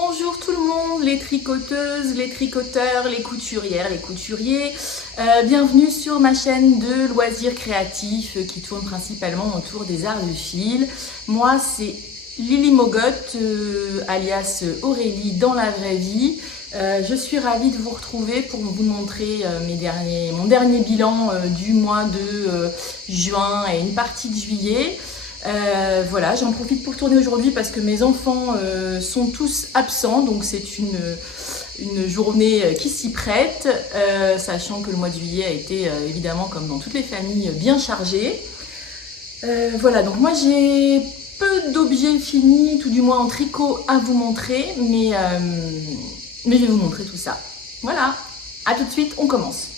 Bonjour tout le monde, les tricoteuses, les tricoteurs, les couturières, les couturiers. Bienvenue sur ma chaîne de loisirs créatifs qui tourne principalement autour des arts de fil. Moi, c'est Lily Mogotte, alias Aurélie dans la vraie vie. Je suis ravie de vous retrouver pour vous montrer mon dernier bilan du mois de juin et une partie de juillet. Voilà, j'en profite pour tourner aujourd'hui parce que mes enfants sont tous absents, donc c'est une journée qui s'y prête, sachant que le mois de juillet a été évidemment, comme dans toutes les familles, bien chargé. Voilà, donc moi j'ai peu d'objets finis, tout du moins en tricot à vous montrer, mais je vais vous montrer tout ça. Voilà, à tout de suite, on commence.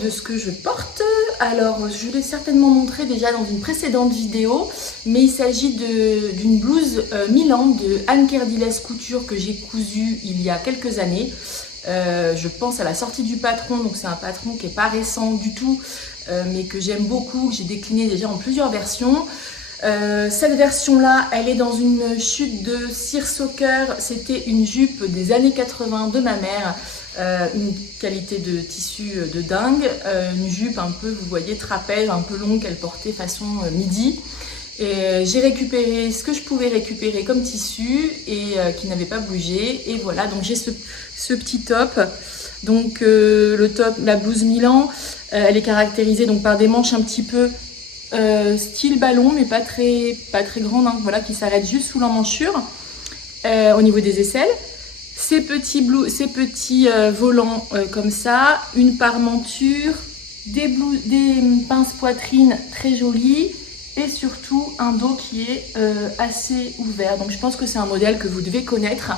De ce que je porte. Alors je l'ai certainement montré déjà dans une précédente vidéo, mais il s'agit d'une blouse Milan de Anne Kerdiles Couture que j'ai cousue il y a quelques années. Je pense à la sortie du patron, donc c'est un patron qui n'est pas récent du tout, mais que j'aime beaucoup, que j'ai décliné déjà en plusieurs versions. Cette version là, elle est dans une chute de seersucker. C'était une jupe des années 80 de ma mère. Une qualité de tissu de dingue, une jupe un peu, vous voyez, trapèze, un peu longue qu'elle portait façon midi. Et j'ai récupéré ce que je pouvais récupérer comme tissu et qui n'avait pas bougé. Et voilà, donc j'ai ce petit top. Donc le top, la blouse Milan, elle est caractérisée donc par des manches un petit peu style ballon, mais pas très grande, hein, voilà, qui s'arrêtent juste sous l'emmanchure au niveau des aisselles. Ces petits volants comme ça, une parmenture, des pinces poitrine très jolies et surtout un dos qui est assez ouvert. Donc je pense que c'est un modèle que vous devez connaître,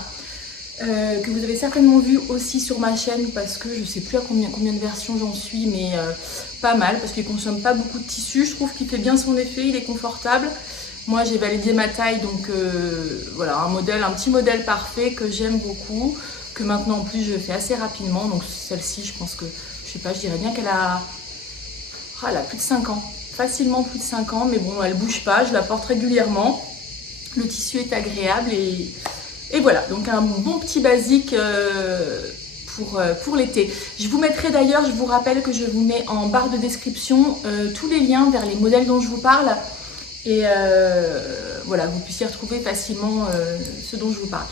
que vous avez certainement vu aussi sur ma chaîne parce que je ne sais plus à combien de versions j'en suis, mais pas mal parce qu'il ne consomme pas beaucoup de tissu. Je trouve qu'il fait bien son effet, il est confortable. Moi j'ai validé ma taille, donc voilà, un petit modèle parfait que j'aime beaucoup, que maintenant en plus je fais assez rapidement. Donc celle-ci, je pense que, je sais pas, je dirais bien qu'elle a, elle a plus de 5 ans, facilement plus de 5 ans, mais bon, elle bouge pas, je la porte régulièrement. Le tissu est agréable et voilà, donc un bon petit basique pour l'été. Je vous mettrai d'ailleurs, je vous rappelle que je vous mets en barre de description tous les liens vers les modèles dont je vous parle. Et voilà, vous puissiez retrouver facilement ce dont je vous parle.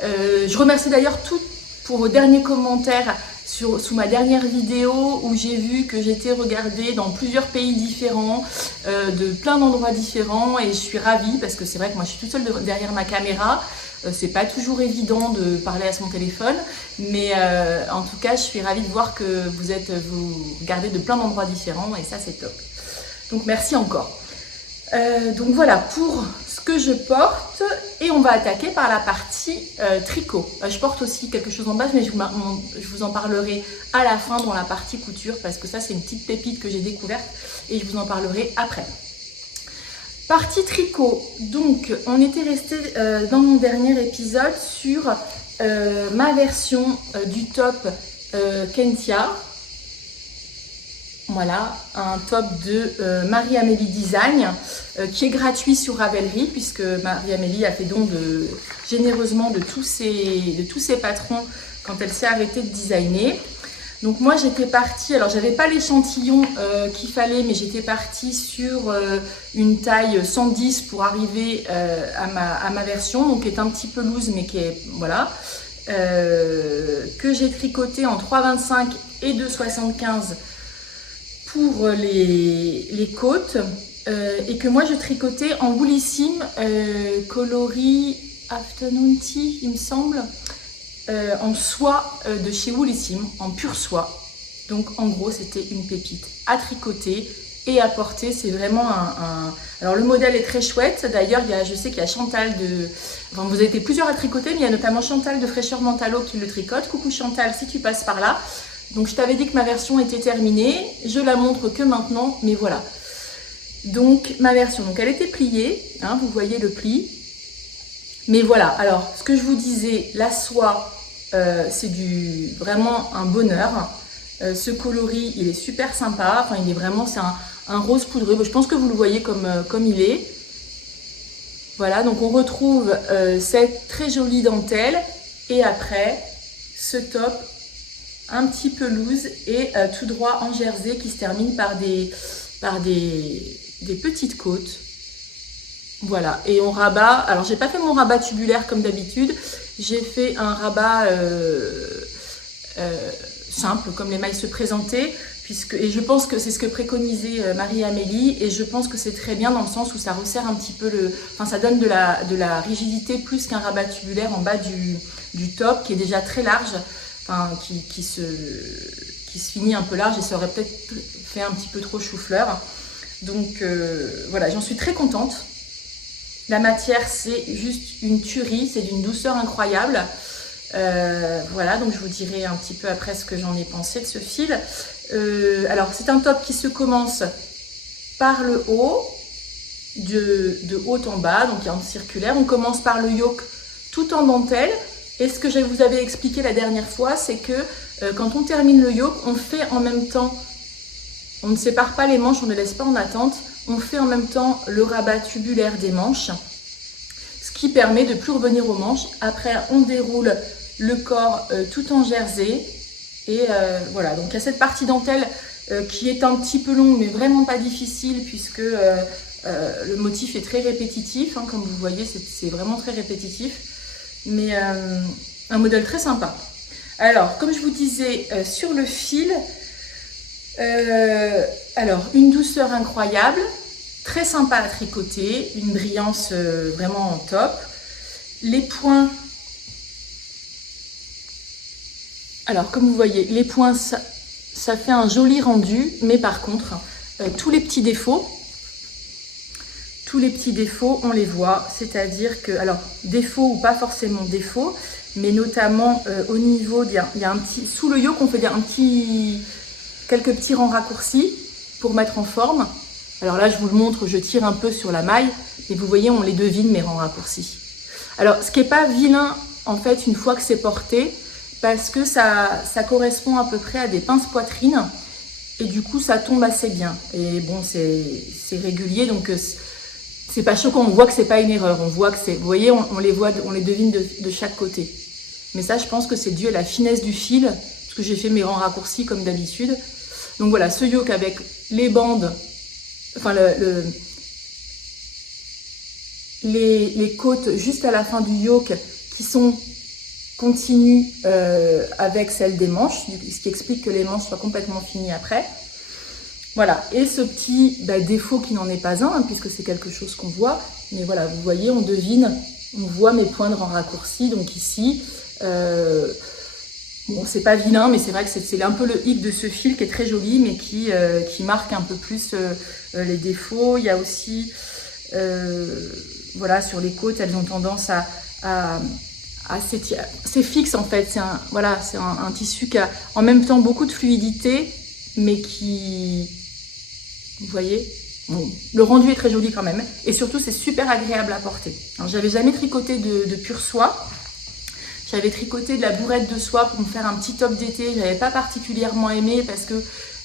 Je remercie d'ailleurs tous pour vos derniers commentaires sous ma dernière vidéo où j'ai vu que j'étais regardée dans plusieurs pays différents, de plein d'endroits différents, et je suis ravie parce que c'est vrai que moi je suis toute seule derrière ma caméra. C'est pas toujours évident de parler à son téléphone, mais en tout cas je suis ravie de voir que vous regardez de plein d'endroits différents et ça c'est top. Donc merci encore. Donc voilà pour ce que je porte et on va attaquer par la partie tricot. Je porte aussi quelque chose en base, mais je vous en parlerai à la fin dans la partie couture parce que ça c'est une petite pépite que j'ai découverte et je vous en parlerai après. Partie tricot, donc on était resté dans mon dernier épisode sur ma version du top Kentia. Voilà, un top de Marie-Amélie Design qui est gratuit sur Ravelry puisque Marie-Amélie a fait don généreusement de tous ses patrons quand elle s'est arrêtée de designer. Donc moi j'étais partie, alors j'avais pas l'échantillon qu'il fallait, mais j'étais partie sur une taille 110 pour arriver à ma version, donc qui est un petit peu loose mais qui est, voilà, que j'ai tricoté en 3,25 et 2,75 pour les côtes et que moi je tricotais en woolissime coloris afternoon tea il me semble, en soie de chez Woolissime, en pure soie. Donc en gros c'était une pépite à tricoter et à porter. C'est vraiment alors le modèle est très chouette. D'ailleurs je sais qu'il y a Chantal enfin, vous avez été plusieurs à tricoter, mais il y a notamment Chantal de Fraîcheur Mentalo qui le tricote. Coucou Chantal si tu passes par là. Donc je t'avais dit que ma version était terminée, je la montre que maintenant, mais voilà. Donc ma version, donc elle était pliée, hein, vous voyez le pli. Mais voilà, alors ce que je vous disais, la soie, c'est vraiment un bonheur. Ce coloris, il est super sympa. Enfin, il est vraiment, c'est un rose poudreux. Je pense que vous le voyez comme il est. Voilà, donc on retrouve cette très jolie dentelle. Et après, ce top un petit peu loose et tout droit en jersey qui se termine par des petites côtes. Voilà, et on rabat. Alors, j'ai pas fait mon rabat tubulaire comme d'habitude. J'ai fait un rabat simple, comme les mailles se présentaient. Et je pense que c'est ce que préconisait Marie-Amélie. Et je pense que c'est très bien dans le sens où ça resserre un petit peu Enfin, ça donne de la rigidité plus qu'un rabat tubulaire en bas du top, qui est déjà très large. Enfin, qui se finit un peu large et ça aurait peut-être fait un petit peu trop chou-fleur. Donc, voilà, j'en suis très contente. La matière, c'est juste une tuerie, c'est d'une douceur incroyable. Voilà, donc je vous dirai un petit peu après ce que j'en ai pensé de ce fil. Alors, c'est un top qui se commence par le haut, de haut en bas, donc il y a un circulaire. On commence par le yoke tout en dentelle. Et ce que je vous avais expliqué la dernière fois, c'est que quand on termine le yoke, on fait en même temps, on ne sépare pas les manches, on ne laisse pas en attente. On fait en même temps le rabat tubulaire des manches, ce qui permet de ne plus revenir aux manches. Après, on déroule le corps tout en jersey. Et voilà, donc il y a cette partie dentelle qui est un petit peu longue, mais vraiment pas difficile, puisque le motif est très répétitif. Hein, comme vous voyez, c'est vraiment très répétitif. Mais un modèle très sympa. Alors, comme je vous disais, sur le fil... alors, une douceur incroyable, très sympa à tricoter, une brillance vraiment top. Les points, alors comme vous voyez, les points, ça fait un joli rendu, mais par contre, tous les petits défauts, on les voit, c'est-à-dire que, alors, défauts ou pas forcément défauts, mais notamment au niveau, il y a un petit, sous le yoke, on fait quelques petits rangs raccourcis pour mettre en forme. Alors là, je vous le montre, je tire un peu sur la maille, et vous voyez, on les devine, mes rangs raccourcis. Alors, ce qui n'est pas vilain, en fait, une fois que c'est porté, parce que ça correspond à peu près à des pinces poitrine, et du coup, ça tombe assez bien. Et bon, c'est régulier, donc c'est pas choquant, on voit que c'est pas une erreur, on voit que c'est, vous voyez, on les devine de chaque côté. Mais ça, je pense que c'est dû à la finesse du fil, parce que j'ai fait mes rangs raccourcis comme d'habitude. Donc voilà, ce yoke avec les bandes, enfin les côtes juste à la fin du yoke qui sont continues avec celles des manches, ce qui explique que les manches soient complètement finies après. Voilà, et ce petit défaut qui n'en est pas un, hein, puisque c'est quelque chose qu'on voit, mais voilà, vous voyez, on devine, on voit mes points de rang raccourcis, donc ici, bon, c'est pas vilain, mais c'est vrai que c'est un peu le hic de ce fil qui est très joli, mais qui marque un peu plus les défauts. Il y a aussi, voilà, sur les côtes, elles ont tendance à c'est fixe en fait, c'est un tissu qui a en même temps beaucoup de fluidité, mais qui... Vous voyez, bon, le rendu est très joli quand même. Et surtout, c'est super agréable à porter. Alors, j'avais jamais tricoté de pure soie. J'avais tricoté de la bourrette de soie pour me faire un petit top d'été. Je n'avais pas particulièrement aimé parce que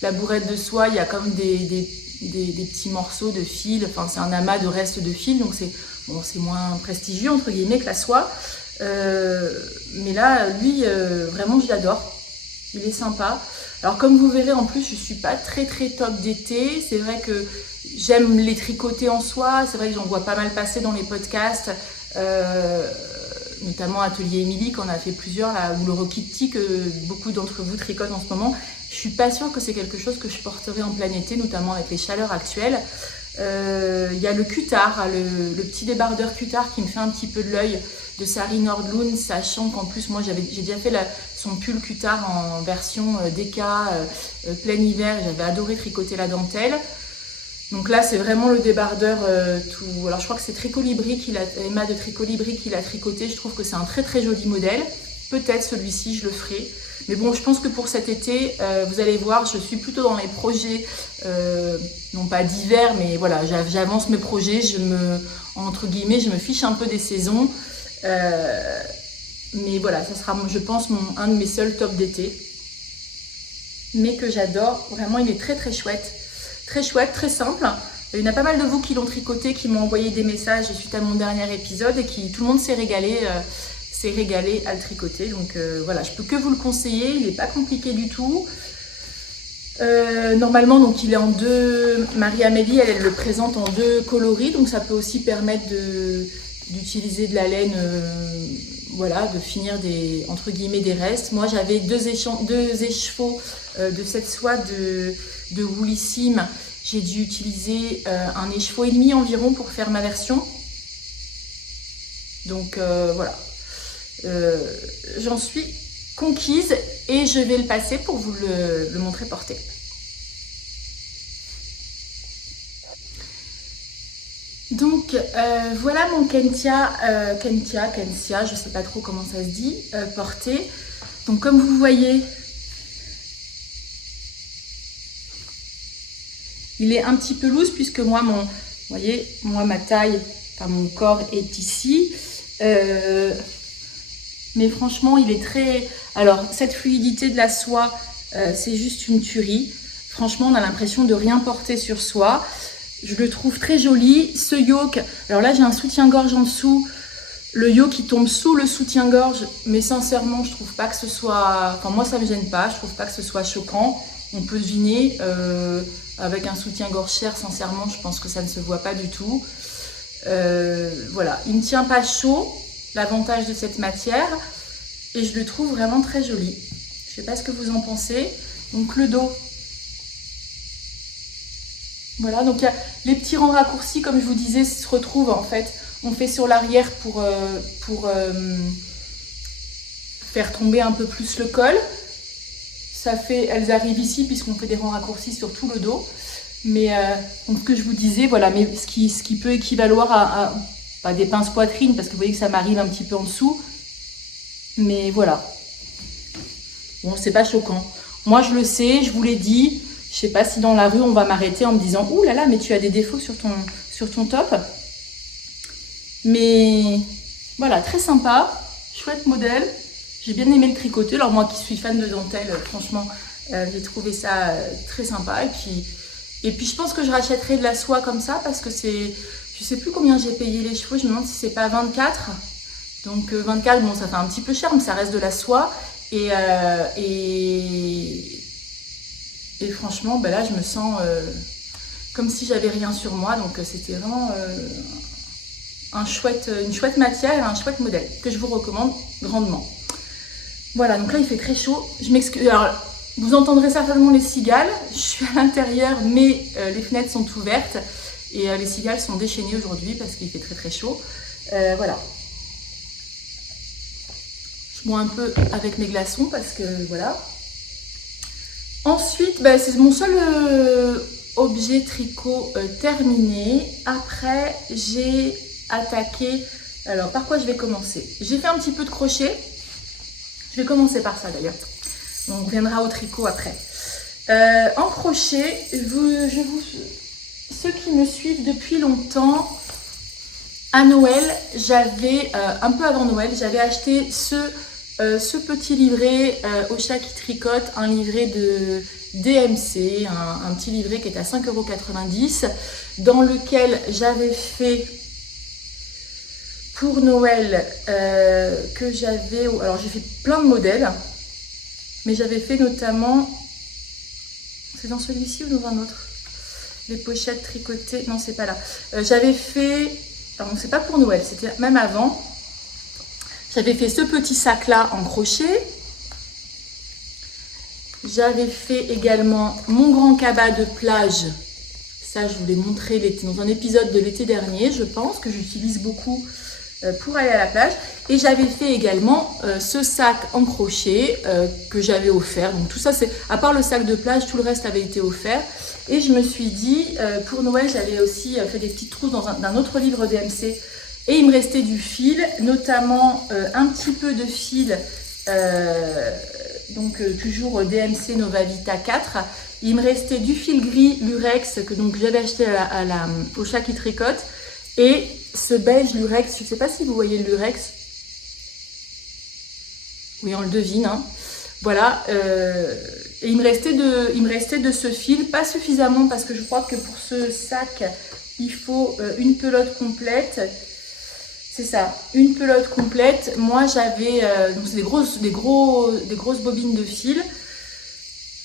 la bourrette de soie, il y a comme des petits morceaux de fil. Enfin, c'est un amas de restes de fil. Donc, c'est moins prestigieux, entre guillemets, que la soie. Mais là, lui, vraiment, je l'adore. Il est sympa. Alors comme vous verrez, en plus, je ne suis pas très top d'été. C'est vrai que j'aime les tricoter en soie. C'est vrai que j'en vois pas mal passer dans les podcasts, notamment Atelier Émilie, qu'on a fait plusieurs, là, ou le Rokiti, que beaucoup d'entre vous tricotent en ce moment. Je ne suis pas sûre que c'est quelque chose que je porterai en plein été, notamment avec les chaleurs actuelles. Il y a le cutard, le petit débardeur cutard qui me fait un petit peu de l'œil, de Sari Nordlund, sachant qu'en plus moi j'ai déjà fait son pull cutard en version DK plein hiver, j'avais adoré tricoter la dentelle. Donc là c'est vraiment le débardeur tout. Alors je crois que c'est Tricolibri Emma de Tricolibri qui l'a tricoté. Je trouve que c'est un très joli modèle. Peut-être celui-ci je le ferai. Mais bon, je pense que pour cet été, vous allez voir, je suis plutôt dans les projets, non pas d'hiver, mais voilà, j'avance mes projets, entre guillemets, je me fiche un peu des saisons. Mais voilà, ça sera, je pense, un de mes seuls tops d'été. Mais que j'adore, vraiment, il est très très chouette, très simple. Il y en a pas mal de vous qui l'ont tricoté, qui m'ont envoyé des messages suite à mon dernier épisode et tout le monde s'est régalé à le tricoter. Donc voilà, je peux que vous le conseiller, il n'est pas compliqué du tout. Normalement, donc il est en deux. Marie-Amélie, elle le présente en 2 coloris, donc ça peut aussi permettre d'utiliser de la laine, voilà, de finir entre guillemets des restes. Moi, j'avais 2 écheveaux de cette soie de Woolissime. J'ai dû utiliser un écheveau et demi environ pour faire ma version. Donc voilà, j'en suis conquise et je vais le passer pour vous le montrer porté. Donc voilà mon Kentia, je sais pas trop comment ça se dit, porté. Donc comme vous voyez, il est un petit peu loose puisque moi, vous voyez, ma taille, enfin mon corps est ici. Mais franchement, il est très... Alors, cette fluidité de la soie, c'est juste une tuerie. Franchement, on a l'impression de rien porter sur soi. Je le trouve très joli. Ce yoke, alors là, j'ai un soutien-gorge en dessous. Le yoke, il tombe sous le soutien-gorge. Mais sincèrement, je trouve pas que ce soit... Enfin, moi, ça me gêne pas. Je trouve pas que ce soit choquant. On peut deviner. Avec un soutien-gorge cher, sincèrement, je pense que ça ne se voit pas du tout. Voilà, il ne tient pas chaud, l'avantage de cette matière, et je le trouve vraiment très joli. Je ne sais pas ce que vous en pensez. Donc le dos, voilà, donc il y a les petits rangs raccourcis, comme je vous disais, se retrouvent en fait. On fait sur l'arrière pour faire tomber un peu plus le col. Elles arrivent ici puisqu'on fait des rangs raccourcis sur tout le dos. Mais donc ce que je vous disais, voilà, mais ce qui peut équivaloir à pas des pinces poitrine, parce que vous voyez que ça m'arrive un petit peu en dessous. Mais voilà. Bon, c'est pas choquant. Moi, je le sais, je vous l'ai dit. Je sais pas si dans la rue, on va m'arrêter en me disant « Ouh là là, mais tu as des défauts sur ton top. » Mais voilà, très sympa. Chouette modèle. J'ai bien aimé le tricoter. Alors moi qui suis fan de dentelle, franchement, j'ai trouvé ça très sympa. Et puis je pense que je rachèterai de la soie comme ça parce que c'est... Je sais plus combien j'ai payé les chevaux. Je me demande si c'est pas 24. Donc 24, bon ça fait un petit peu cher, mais ça reste de la soie. Et franchement, ben là je me sens comme si j'avais rien sur moi. Donc c'était vraiment une chouette matière et un chouette modèle que je vous recommande grandement. Voilà, donc là il fait très chaud. Je m'excuse. Alors, vous entendrez certainement les cigales. Je suis à l'intérieur, mais les fenêtres sont ouvertes. Et les cigales sont déchaînées aujourd'hui parce qu'il fait très très chaud. Voilà. Je bois un peu avec mes glaçons parce que voilà. Ensuite, bah, c'est mon seul objet tricot terminé. Après, j'ai attaqué... Alors, par quoi je vais commencer? J'ai fait un petit peu de crochet. Je vais commencer par ça d'ailleurs. On reviendra au tricot après. En crochet, ceux qui me suivent depuis longtemps, à Noël, un peu avant Noël, j'avais acheté ce petit livret Ocha qui tricote, un livret de DMC, un petit livret qui est à 5,90 €, dans lequel j'avais fait pour Noël, alors j'ai fait plein de modèles, mais j'avais fait notamment, c'est dans celui-ci ou dans un autre? Les pochettes tricotées, non c'est pas là. J'avais fait, alors c'est pas pour Noël, c'était même avant. J'avais fait ce petit sac là en crochet. J'avais fait également mon grand cabas de plage. Ça je vous l'ai montré dans un épisode de l'été dernier, je pense, que j'utilise beaucoup pour aller à la plage. Et j'avais fait également ce sac en crochet que j'avais offert. Donc tout ça, c'est à part le sac de plage, tout le reste avait été offert. Et je me suis dit, pour Noël, j'avais aussi fait des petites trousses d'un autre livre DMC. Et il me restait du fil, notamment un petit peu de fil donc toujours DMC Nova Vita 4. Il me restait du fil gris Lurex que donc j'avais acheté au Chat qui tricote, et ce beige Lurex, je ne sais pas si vous voyez le Lurex. Oui, on le devine, hein. Voilà, et il me restait de ce fil, pas suffisamment parce que je crois que pour ce sac, il faut une pelote complète. C'est ça, une pelote complète. Moi, j'avais, donc c'est des grosses bobines de fil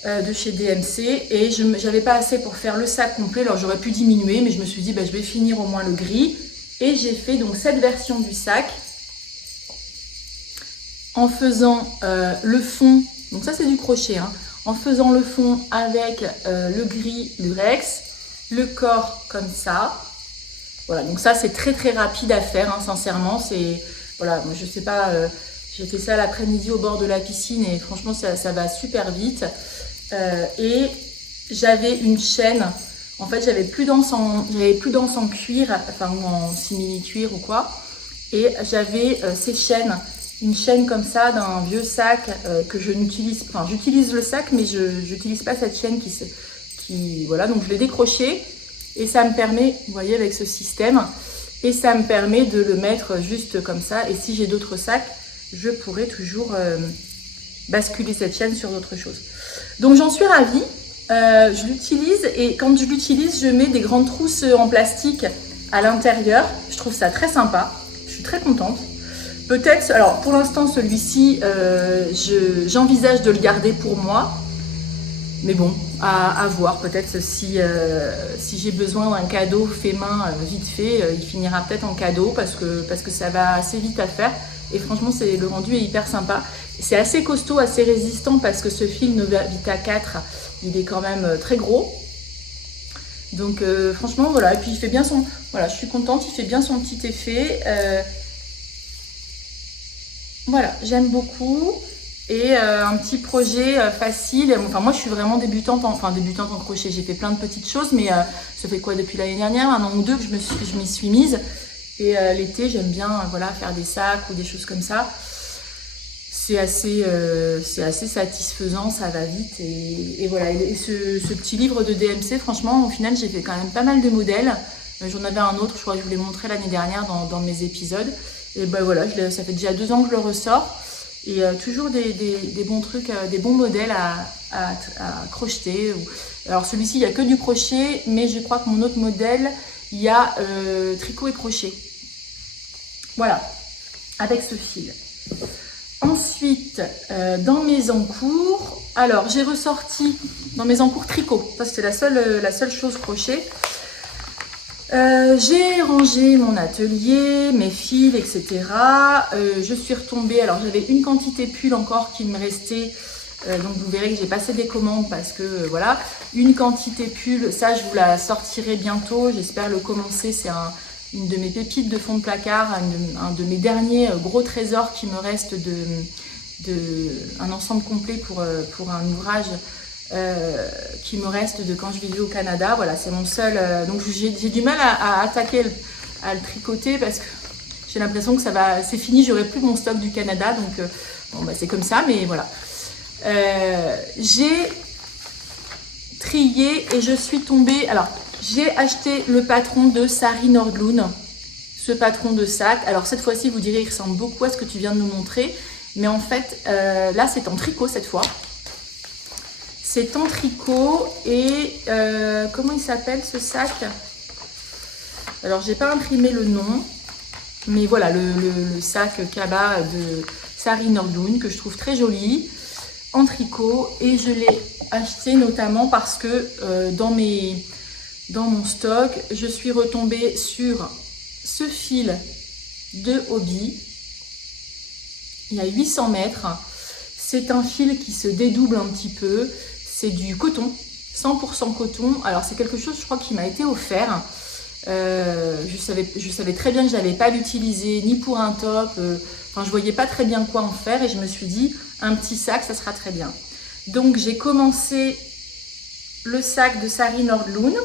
de chez DMC, et je n'avais pas assez pour faire le sac complet. Alors j'aurais pu diminuer, mais je me suis dit, bah, je vais finir au moins le gris. Et j'ai fait donc cette version du sac en faisant le fond, donc ça c'est du crochet, hein, en faisant le fond avec le gris Lurex, le corps comme ça. Voilà, donc ça c'est très très rapide à faire, hein, sincèrement. C'est, voilà, je sais pas, j'ai fait ça l'après-midi au bord de la piscine et franchement ça va super vite. Et j'avais une chaîne, en fait j'avais plus d'anse en cuir, enfin ou en simili-cuir ou quoi. Et j'avais ces chaînes, une chaîne comme ça d'un vieux sac que je n'utilise pas. Enfin, j'utilise le sac, mais je n'utilise pas cette chaîne voilà, donc je l'ai décrochée et ça me permet, vous voyez, avec ce système, et ça me permet de le mettre juste comme ça. Et si j'ai d'autres sacs, je pourrais toujours basculer cette chaîne sur d'autres choses. Donc j'en suis ravie. Je l'utilise, et quand je l'utilise, je mets des grandes trousses en plastique à l'intérieur. Je trouve ça très sympa. Je suis très contente. Peut-être, alors pour l'instant celui-ci, j'envisage de le garder pour moi, mais bon, à voir. Peut-être si j'ai besoin d'un cadeau fait main vite fait, il finira peut-être en cadeau parce que ça va assez vite à faire. Et franchement, le rendu est hyper sympa. C'est assez costaud, assez résistant parce que ce fil Nova Vita 4, il est quand même très gros. Donc franchement, voilà. Et puis il fait bien son... Voilà, je suis contente, il fait bien son petit effet. Voilà, j'aime beaucoup. Et un petit projet facile. Enfin, moi, je suis vraiment débutante en crochet. J'ai fait plein de petites choses, mais ça fait quoi depuis l'année dernière, 1 an ou 2 que je m'y suis mise. Et l'été, j'aime bien voilà, faire des sacs ou des choses comme ça. C'est assez satisfaisant, ça va vite. Et voilà, et ce petit livre de DMC, franchement, au final, j'ai fait quand même pas mal de modèles. J'en avais un autre, je crois que je vous l'ai montré l'année dernière dans mes épisodes. Et ben voilà, ça fait déjà 2 ans que je le ressors. Et toujours des bons trucs, des bons modèles à crocheter. Alors celui-ci, il n'y a que du crochet, mais je crois que mon autre modèle, il y a tricot et crochet. Voilà, avec ce fil. Ensuite, dans mes encours, alors j'ai ressorti dans mes encours tricot. Ça, c'était la seule chose crochet. J'ai rangé mon atelier, mes fils, etc. Je suis retombée, alors j'avais une quantité pull encore qui me restait, donc vous verrez que j'ai passé des commandes parce que voilà, une quantité pull, ça je vous la sortirai bientôt, j'espère le commencer. C'est une de mes pépites de fond de placard, un de mes derniers gros trésors qui me reste un ensemble complet pour un ouvrage qui me reste de quand je vivais au Canada. Voilà, c'est mon seul. Donc j'ai du mal à attaquer, à le tricoter parce que j'ai l'impression que c'est fini, j'aurai plus mon stock du Canada. Donc bon, bah, c'est comme ça, mais voilà. J'ai trié et je suis tombée. Alors j'ai acheté le patron de Sari Nordlund, ce patron de sac. Alors cette fois-ci, vous direz, il ressemble beaucoup à ce que tu viens de nous montrer, mais en fait, là c'est en tricot cette fois. C'est en tricot et comment il s'appelle ce sac? Alors j'ai pas imprimé le nom, mais voilà le sac Kaba de Sari Nordlund que je trouve très joli en tricot, et je l'ai acheté notamment parce que dans mon stock, je suis retombée sur ce fil de Hobbii. Il y a 800 mètres. C'est un fil qui se dédouble un petit peu. C'est du coton, 100% coton. Alors c'est quelque chose, je crois, qui m'a été offert. Je savais très bien que je n'allais pas l'utiliser ni pour un top. Enfin, je voyais pas très bien quoi en faire et je me suis dit, un petit sac, ça sera très bien. Donc j'ai commencé le sac de Sari Nordlund.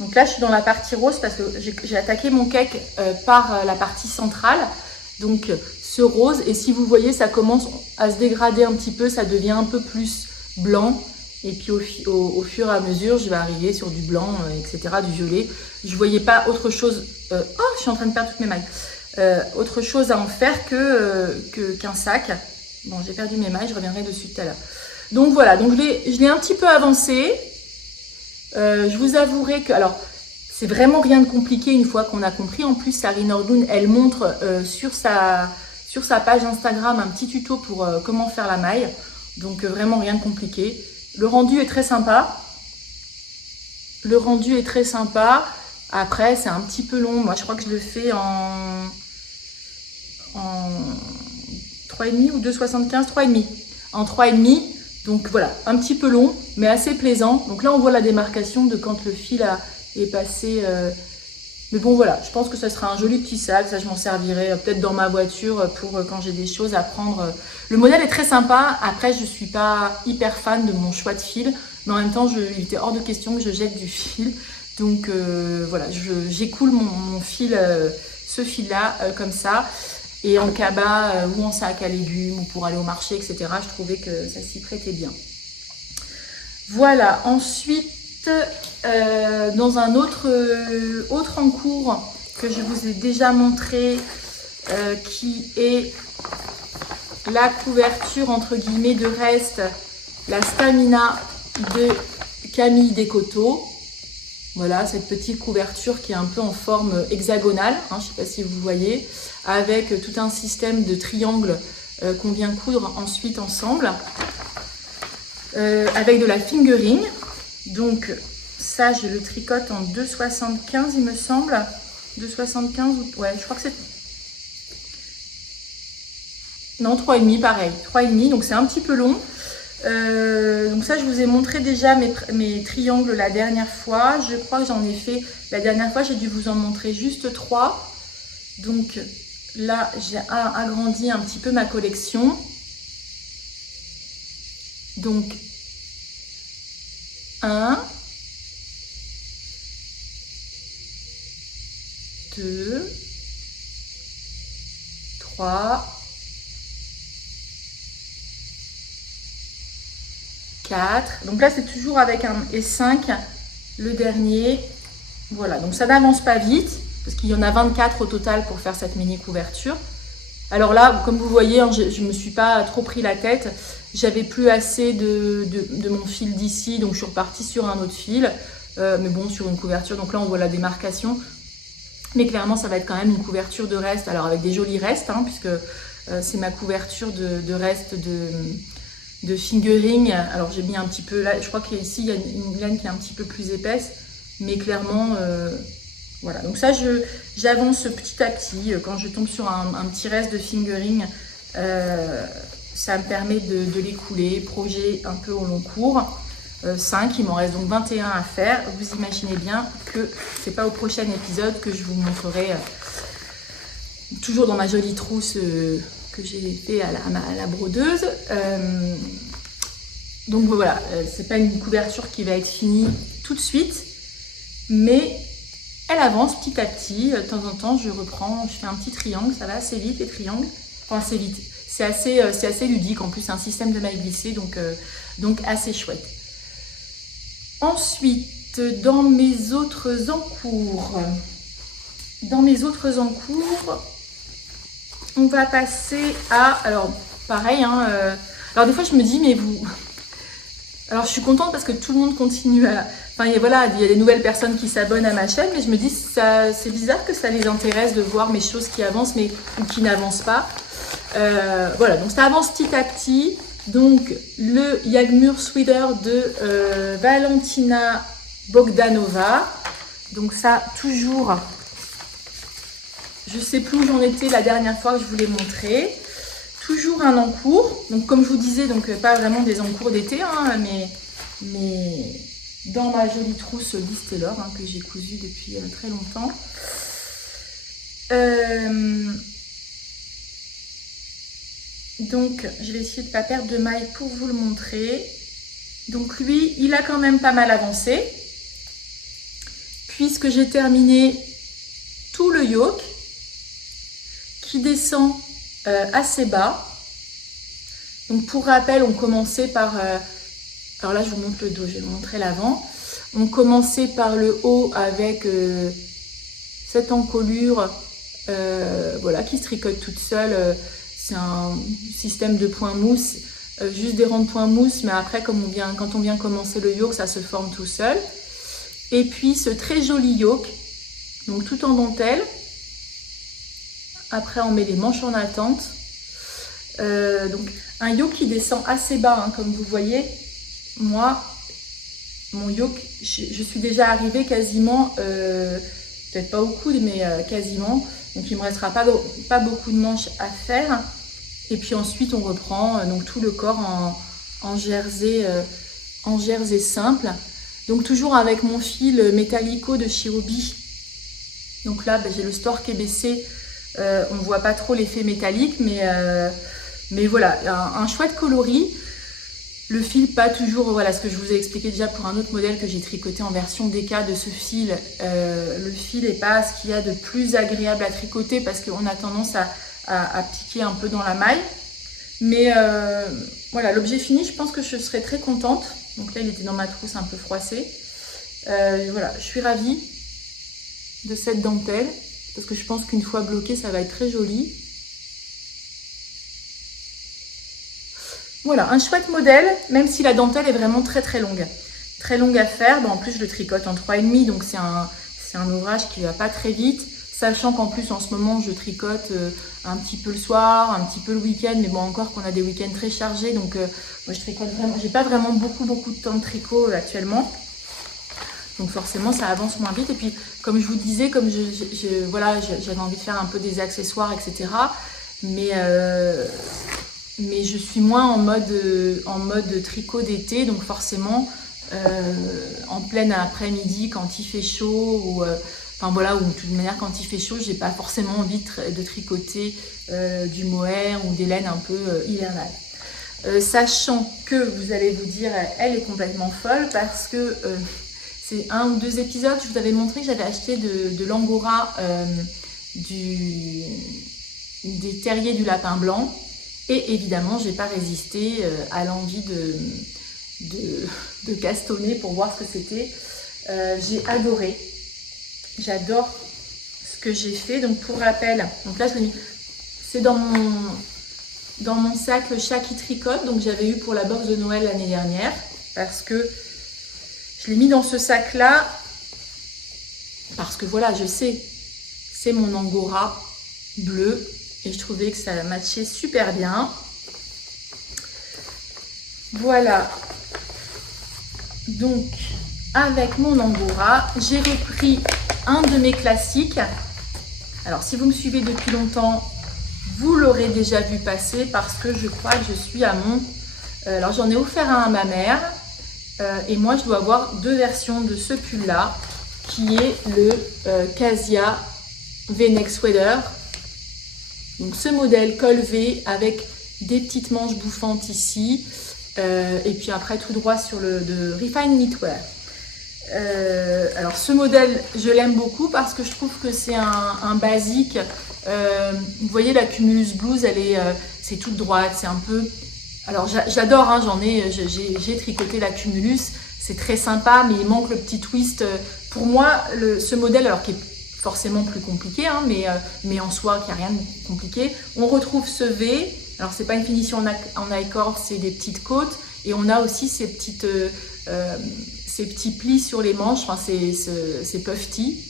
Donc là, je suis dans la partie rose parce que j'ai attaqué mon cake par la partie centrale. Donc ce rose. Et si vous voyez, ça commence à se dégrader un petit peu, ça devient un peu plus blanc. Et puis au fur et à mesure, je vais arriver sur du blanc, etc., du violet. Je ne voyais pas autre chose. Oh, je suis en train de perdre toutes mes mailles. Autre chose à en faire qu'un sac. Bon, j'ai perdu mes mailles, je reviendrai dessus tout à l'heure. Donc voilà, donc je l'ai un petit peu avancé. Je vous avouerai que, alors, c'est vraiment rien de compliqué une fois qu'on a compris. En plus, Sari Nordlund, elle montre sur sa page Instagram un petit tuto pour comment faire la maille. Donc vraiment rien de compliqué. Le rendu est très sympa. Après, c'est un petit peu long. Moi, je crois que je le fais en 3,5 ou 2,75, 3,5. En 3,5. Donc voilà, un petit peu long, mais assez plaisant. Donc là, on voit la démarcation de quand le fil est passé. Mais bon, voilà, je pense que ça sera un joli petit sac. Ça, je m'en servirai peut-être dans ma voiture pour quand j'ai des choses à prendre. Le modèle est très sympa. Après, je ne suis pas hyper fan de mon choix de fil. Mais en même temps, il était hors de question que je jette du fil. Donc voilà, j'écoule mon fil, ce fil-là, comme ça. Et en cabas ou en sac à légumes ou pour aller au marché, etc. Je trouvais que ça s'y prêtait bien. Voilà, ensuite, dans un autre encours que je vous ai déjà montré, qui est la couverture entre guillemets de reste, la Stamina de Camille Descoteaux. Voilà, cette petite couverture qui est un peu en forme hexagonale, hein, je ne sais pas si vous voyez, avec tout un système de triangles qu'on vient coudre ensuite ensemble, avec de la fingering. Donc ça, je le tricote en 2,75 il me semble. 2,75, ouais, je crois que c'est... Non, 3,5 pareil, 3,5, donc c'est un petit peu long. Donc ça, je vous ai montré déjà mes triangles la dernière fois. Je crois que j'en ai fait, la dernière fois, j'ai dû vous en montrer juste 3. Donc là, j'ai agrandi un petit peu ma collection. Donc, 1, 2, 3, 4. Donc là, c'est toujours avec un et5, le dernier. Voilà, donc ça n'avance pas vite, parce qu'il y en a 24 au total pour faire cette mini couverture. Alors là, comme vous voyez, hein, je ne me suis pas trop pris la tête. J'avais plus assez de mon fil d'ici, donc je suis repartie sur un autre fil. Mais bon, sur une couverture, donc là, on voit la démarcation. Mais clairement, ça va être quand même une couverture de reste. Alors avec des jolis restes, hein, puisque c'est ma couverture de reste de fingering. Alors j'ai mis un petit peu là, je crois qu'ici il y a une laine qui est un petit peu plus épaisse, mais clairement voilà. Donc ça, j'avance petit à petit. Quand je tombe sur un petit reste de fingering, ça me permet de l'écouler, projet un peu au long cours. 5, il m'en reste donc 21 à faire. Vous imaginez bien que c'est pas au prochain épisode que je vous montrerai, toujours dans ma jolie trousse que j'ai fait à la brodeuse. Donc voilà, c'est pas une couverture qui va être finie tout de suite, mais elle avance petit à petit. De temps en temps, je fais un petit triangle, ça va assez vite les triangles. Enfin assez vite, c'est assez ludique. En plus, c'est un système de maille glissée, donc assez chouette. Ensuite, dans mes autres encours, on va passer à, alors pareil, hein, alors des fois je me dis, mais vous... Alors je suis contente parce que tout le monde continue à... Enfin voilà, il y a des nouvelles personnes qui s'abonnent à ma chaîne, mais je me dis, c'est bizarre que ça les intéresse de voir mes choses qui avancent ou qui n'avancent pas. Voilà, donc ça avance petit à petit. Donc le Yagmur Sweater de Valentina Bogdanova. Donc ça, toujours, je sais plus où j'en étais la dernière fois que je vous l'ai montré. Toujours un encours. Donc comme je vous disais, donc pas vraiment des encours d'été, hein, mais dans ma jolie trousse Liz Taylor, hein, que j'ai cousue depuis très longtemps. Donc je vais essayer de ne pas perdre de maille pour vous le montrer. Donc lui, il a quand même pas mal avancé, puisque j'ai terminé tout le yoke qui descend assez bas. Donc pour rappel, on commençait par... alors là, je vous montre le dos, je vais vous montrer l'avant. On commençait par le haut avec cette encolure voilà, qui se tricote toute seule. C'est un système de point mousse, juste des rangs de point mousse, mais après, quand on vient commencer le yoke, ça se forme tout seul. Et puis ce très joli yoke, donc tout en dentelle. Après, on met les manches en attente. Donc un yoke qui descend assez bas, hein, comme vous voyez. Moi, mon yoke, je suis déjà arrivée quasiment, peut-être pas au coude, mais quasiment. Donc il ne me restera pas beaucoup de manches à faire. Et puis ensuite, on reprend donc tout le corps en jersey simple. Donc toujours avec mon fil Metallico de chez Hobbii. Donc là, j'ai le store qui est baissé. On ne voit pas trop l'effet métallique, mais voilà, un chouette coloris. Le fil, pas toujours, voilà ce que je vous ai expliqué déjà pour un autre modèle que j'ai tricoté en version DK de ce fil. Le fil n'est pas ce qu'il y a de plus agréable à tricoter parce qu'on a tendance à piquer un peu dans la maille. Mais voilà, l'objet fini, je pense que je serai très contente. Donc là, il était dans ma trousse un peu froissée. Voilà, je suis ravie de cette dentelle parce que je pense qu'une fois bloquée, ça va être très joli. Voilà, un chouette modèle, même si la dentelle est vraiment très très longue. Très longue à faire. Bon, en plus, je le tricote en 3,5, donc c'est un ouvrage qui ne va pas très vite. Sachant qu'en plus, en ce moment, je tricote un petit peu le soir, un petit peu le week-end. Mais bon, encore qu'on a des week-ends très chargés. Donc, moi, je tricote vraiment. J'ai pas vraiment beaucoup de temps de tricot actuellement. Donc, forcément, ça avance moins vite. Et puis, comme je vous disais, comme voilà, j'avais envie de faire un peu des accessoires, etc. Mais je suis moins en mode tricot d'été, donc forcément en pleine après-midi quand il fait chaud ou enfin voilà, ou de toute manière quand il fait chaud, j'ai pas forcément envie de tricoter du mohair ou des laines un peu hivernales. Sachant que vous allez vous dire, elle est complètement folle parce que c'est 1 ou 2 épisodes, je vous avais montré que j'avais acheté de l'angora des terriers du lapin blanc. Et évidemment, je n'ai pas résisté à l'envie de castonner pour voir ce que c'était. J'ai adoré. J'adore ce que j'ai fait. Donc pour rappel, donc là je l'ai mis. C'est dans mon sac le chat qui tricote. Donc j'avais eu pour la box de Noël l'année dernière. Parce que je l'ai mis dans ce sac-là. Parce que voilà, je sais, c'est mon angora bleu. Et je trouvais que ça matchait super bien. Voilà. Donc, avec mon angora, j'ai repris un de mes classiques. Alors, si vous me suivez depuis longtemps, vous l'aurez déjà vu passer parce que je crois que je suis à mon... alors, j'en ai offert un à ma mère. Et moi, je dois avoir 2 versions de ce pull-là, qui est le Casia V-neck sweater. Donc ce modèle col V avec des petites manches bouffantes ici et puis après tout droit sur le de Refine Knitwear. Alors ce modèle je l'aime beaucoup parce que je trouve que c'est un basique. Vous voyez la Cumulus Blouse, c'est toute droite, c'est un peu... Alors j'adore, hein, j'ai tricoté la Cumulus, c'est très sympa mais il manque le petit twist. Pour moi ce modèle, alors qui est forcément plus compliqué, hein, mais en soi, qu'il n'y a rien de compliqué. On retrouve ce V. Alors, c'est pas une finition en I-cord, c'est des petites côtes. Et on a aussi ces petits plis sur les manches. Enfin, c'est puffy.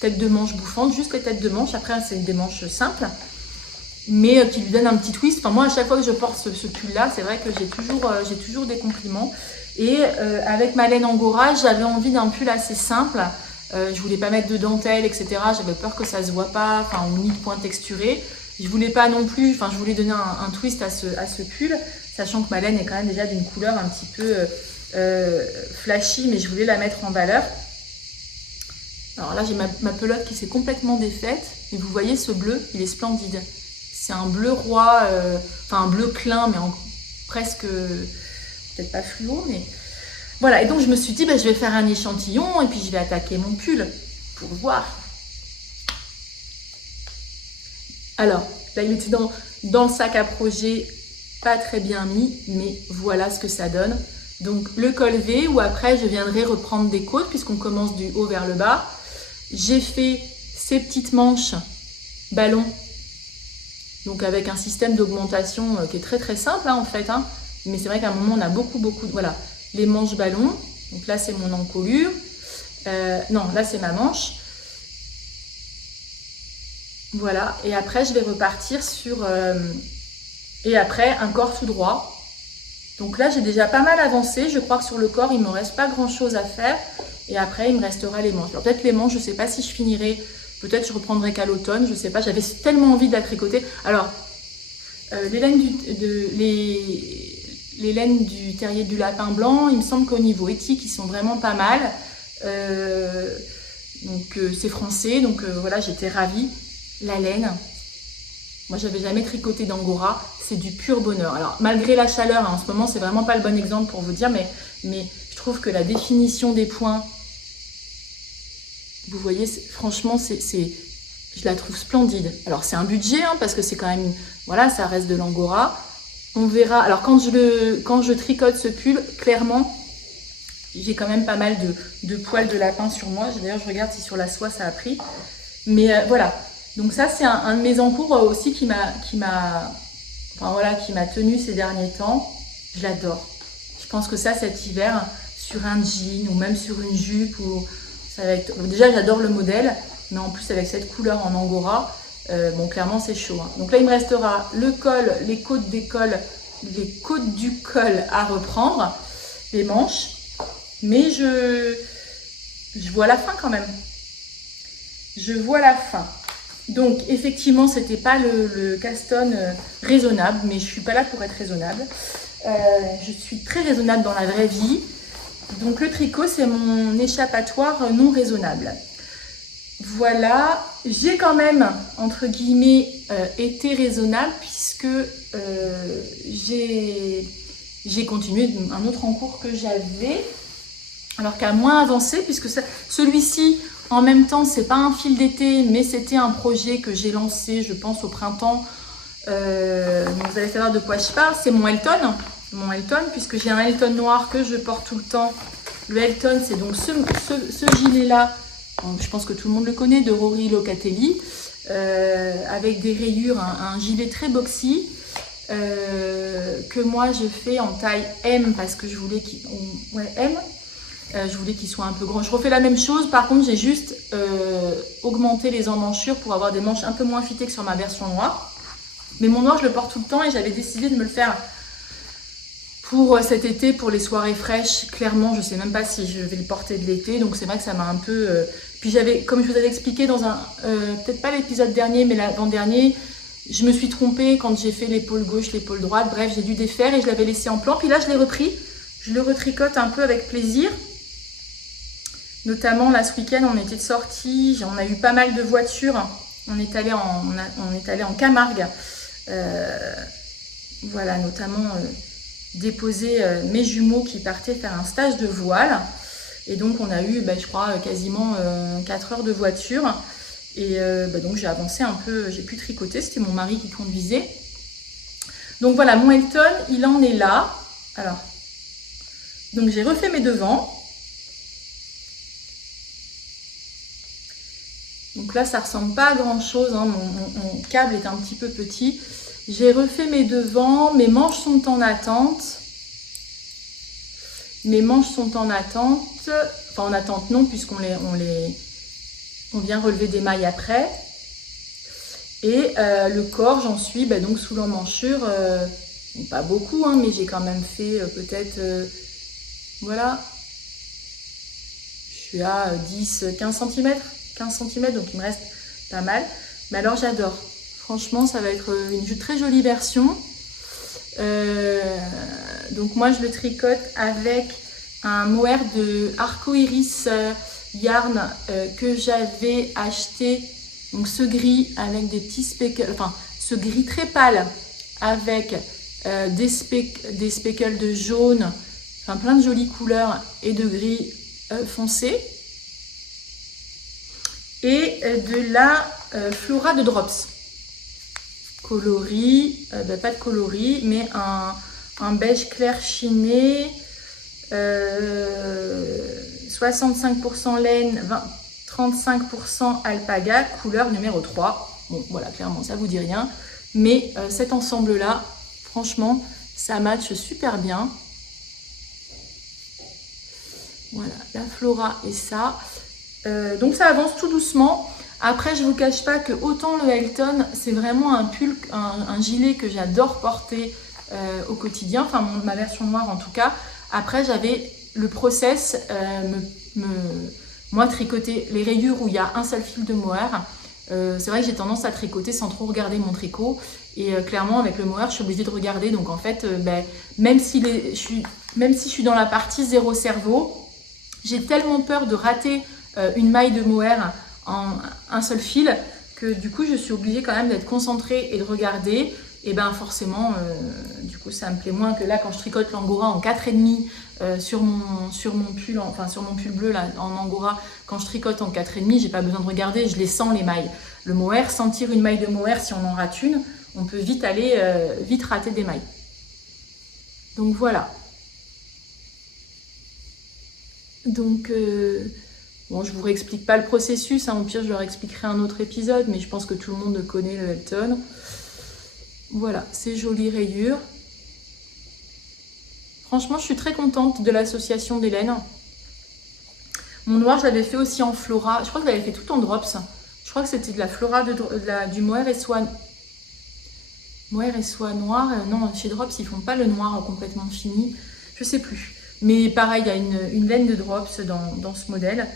Tête de manche bouffante, juste les têtes de manche. Après, c'est des manches simples, mais qui lui donnent un petit twist. Enfin, moi, à chaque fois que je porte ce pull-là, c'est vrai que j'ai toujours des compliments. Et avec ma laine angora, j'avais envie d'un pull assez simple. Je voulais pas mettre de dentelle, etc. J'avais peur que ça se voit pas, enfin, ni de point texturé. Je voulais pas non plus, enfin, je voulais donner un twist à ce pull, sachant que ma laine est quand même déjà d'une couleur un petit peu flashy, mais je voulais la mettre en valeur. Alors là, j'ai ma pelote qui s'est complètement défaite, et vous voyez ce bleu, il est splendide. C'est un bleu roi, enfin un bleu clin, mais presque, peut-être pas fluo, mais... Voilà, et donc je me suis dit, je vais faire un échantillon et puis je vais attaquer mon pull pour voir. Alors, là, il était dans le sac à projet, pas très bien mis, mais voilà ce que ça donne. Donc, le col V, où après, je viendrai reprendre des côtes, puisqu'on commence du haut vers le bas. J'ai fait ces petites manches ballon, donc avec un système d'augmentation qui est très très simple, hein, en fait. Hein. Mais c'est vrai qu'à un moment, on a beaucoup de... Voilà, les manches ballon. Donc là, c'est mon encolure. Non, là, c'est ma manche. Voilà, et après je vais repartir sur... et après, un corps tout droit. Donc là, j'ai déjà pas mal avancé. Je crois que sur le corps, il ne me reste pas grand-chose à faire. Et après, il me restera les manches. Alors peut-être les manches, je ne sais pas si je finirai. Peut-être je reprendrai qu'à l'automne, je ne sais pas. J'avais tellement envie de la tricoter. Alors, les laines du terrier du lapin blanc, il me semble qu'au niveau éthique, ils sont vraiment pas mal. Donc c'est français, donc voilà, j'étais ravie. La laine, moi j'avais jamais tricoté d'angora, c'est du pur bonheur. Alors malgré la chaleur, hein, en ce moment c'est vraiment pas le bon exemple pour vous dire, mais je trouve que la définition des points, vous voyez, franchement je la trouve splendide. Alors c'est un budget, hein, parce que c'est quand même, voilà, ça reste de l'angora. On verra, alors quand je tricote ce pull, clairement, j'ai quand même pas mal de poils de lapin sur moi. D'ailleurs je regarde si sur la soie ça a pris, mais voilà. Donc ça, c'est un de mes encours aussi qui m'a tenu ces derniers temps. Je l'adore. Je pense que ça, cet hiver, sur un jean ou même sur une jupe, ça va être... Déjà, j'adore le modèle, mais en plus, avec cette couleur en angora, bon, clairement, c'est chaud. Hein. Donc là, il me restera le col, les côtes du col à reprendre, les manches. Mais je vois la fin quand même. Je vois la fin. Donc, effectivement, c'était pas le Caston raisonnable, mais je suis pas là pour être raisonnable. Je suis très raisonnable dans la vraie vie. Donc, le tricot, c'est mon échappatoire non raisonnable. Voilà, j'ai quand même, entre guillemets, été raisonnable puisque j'ai continué un autre encours que j'avais, alors qu'à moins avancé, puisque celui-ci... En même temps, c'est pas un fil d'été, mais c'était un projet que j'ai lancé, je pense, au printemps. Donc vous allez savoir de quoi je parle. C'est mon Elton, puisque j'ai un Elton noir que je porte tout le temps. Le Elton, c'est donc ce gilet-là. Je pense que tout le monde le connaît, de Rory Locatelli, avec des rayures, un gilet très boxy. Que moi je fais en taille M parce que je voulais M. Je voulais qu'il soit un peu grand. Je refais la même chose, par contre j'ai juste augmenté les emmanchures pour avoir des manches un peu moins fitées que sur ma version noire. Mais mon noir je le porte tout le temps et j'avais décidé de me le faire pour cet été, pour les soirées fraîches. Clairement, je sais même pas si je vais le porter de l'été, donc c'est vrai que ça m'a un peu... Puis comme je vous avais expliqué dans peut-être pas l'épisode dernier, mais l'avant-dernier, je me suis trompée quand j'ai fait l'épaule gauche, l'épaule droite. Bref, j'ai dû défaire et je l'avais laissé en plan. Puis là, je l'ai repris. Je le retricote un peu avec plaisir. Notamment là ce week-end on était de sortie, on a eu pas mal de voitures, on est allé en Camargue, voilà, notamment déposer mes jumeaux qui partaient faire un stage de voile. Et donc on a eu, je crois, quasiment 4 heures de voiture. Et donc j'ai avancé un peu, j'ai pu tricoter, c'était mon mari qui conduisait. Donc voilà, mon Elton, il en est là. Alors, donc j'ai refait mes devants. Donc là, ça ressemble pas à grand chose, hein. Mon câble est un petit peu petit. J'ai refait mes devants, mes manches sont en attente. Mes manches sont en attente. Enfin, en attente non, puisqu'on vient relever des mailles après. Et le corps, j'en suis donc sous l'emmanchure. Pas beaucoup, hein, mais j'ai quand même fait peut-être... voilà. Je suis à 10-15 cm. 15 cm, donc il me reste pas mal. Mais alors j'adore. Franchement, ça va être une très jolie version. Donc moi, je le tricote avec un mohair de Arcoiris Yarn que j'avais acheté. Donc ce gris avec des petits speckles, enfin ce gris très pâle avec des speckles de jaune, enfin plein de jolies couleurs et de gris foncé. Et de la Flora de Drops. coloris, pas de coloris, mais un beige clair chiné, 65% laine, 35% alpaga, couleur numéro 3. Bon, voilà, clairement, ça vous dit rien. Mais cet ensemble-là, franchement, ça matche super bien. Voilà, la Flora et ça. Donc ça avance tout doucement. Après, je ne vous cache pas que autant le Elton, c'est vraiment un pull, un gilet que j'adore porter au quotidien. Enfin, ma version noire en tout cas. Après, j'avais le process, moi, tricoter les rayures où il y a un seul fil de mohair. C'est vrai que j'ai tendance à tricoter sans trop regarder mon tricot. Et clairement, avec le mohair, je suis obligée de regarder. Donc en fait, même si je suis dans la partie zéro cerveau, j'ai tellement peur de rater une maille de mohair en un seul fil que du coup, je suis obligée quand même d'être concentrée et de regarder. Et ben forcément, du coup, ça me plaît moins que là quand je tricote l'angora en 4,5 sur mon pull, enfin sur mon pull bleu là, en angora. Quand je tricote en 4,5, j'ai pas besoin de regarder, je les sens les mailles. Le mohair, sentir une maille de mohair, si on en rate une, on peut vite rater des mailles. Donc voilà. Donc bon, je vous réexplique pas le processus, hein, au pire je leur expliquerai un autre épisode, mais je pense que tout le monde connaît le Elton. Voilà, ces jolies rayures. Franchement, je suis très contente de l'association des laines. Mon noir, je l'avais fait aussi en Flora. Je crois que je l'avais fait tout en drops. Je crois que c'était de la Flora, du mohair et soie. Mohair et soie noire. Non, chez Drops, ils font pas le noir complètement fini. Je sais plus. Mais pareil, il y a une laine de Drops dans ce modèle.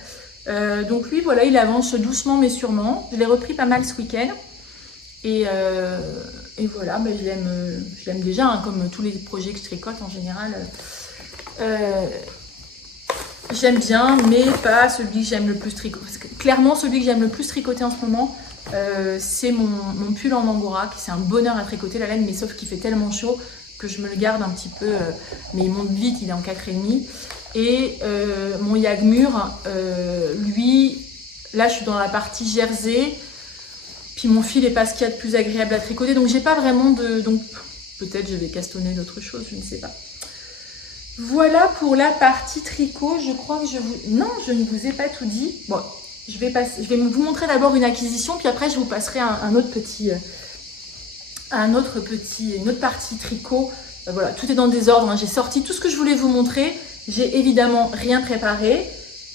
Donc lui, voilà, il avance doucement mais sûrement. Je l'ai repris pas mal ce week-end. Et voilà, je l'aime déjà, hein, comme tous les projets que je tricote en général. J'aime bien, mais pas celui que j'aime le plus tricoter. Parce que clairement, celui que j'aime le plus tricoter en ce moment, c'est mon pull en angora, qui c'est un bonheur à tricoter la laine, mais sauf qu'il fait tellement chaud que je me le garde un petit peu, mais il monte vite, il est en 4,5. Et mon Yagmur, lui, là je suis dans la partie jersey, puis mon fil n'est pas ce qu'il y a de plus agréable à tricoter, donc j'ai pas vraiment de... Donc peut-être je vais castonner d'autres choses, je ne sais pas. Voilà pour la partie tricot. Je crois que non, je ne vous ai pas tout dit. Bon, je vais vous montrer d'abord une acquisition, puis après je vous passerai une autre partie tricot. Voilà, tout est dans le désordre, hein. J'ai sorti tout ce que je voulais vous montrer. J'ai évidemment rien préparé,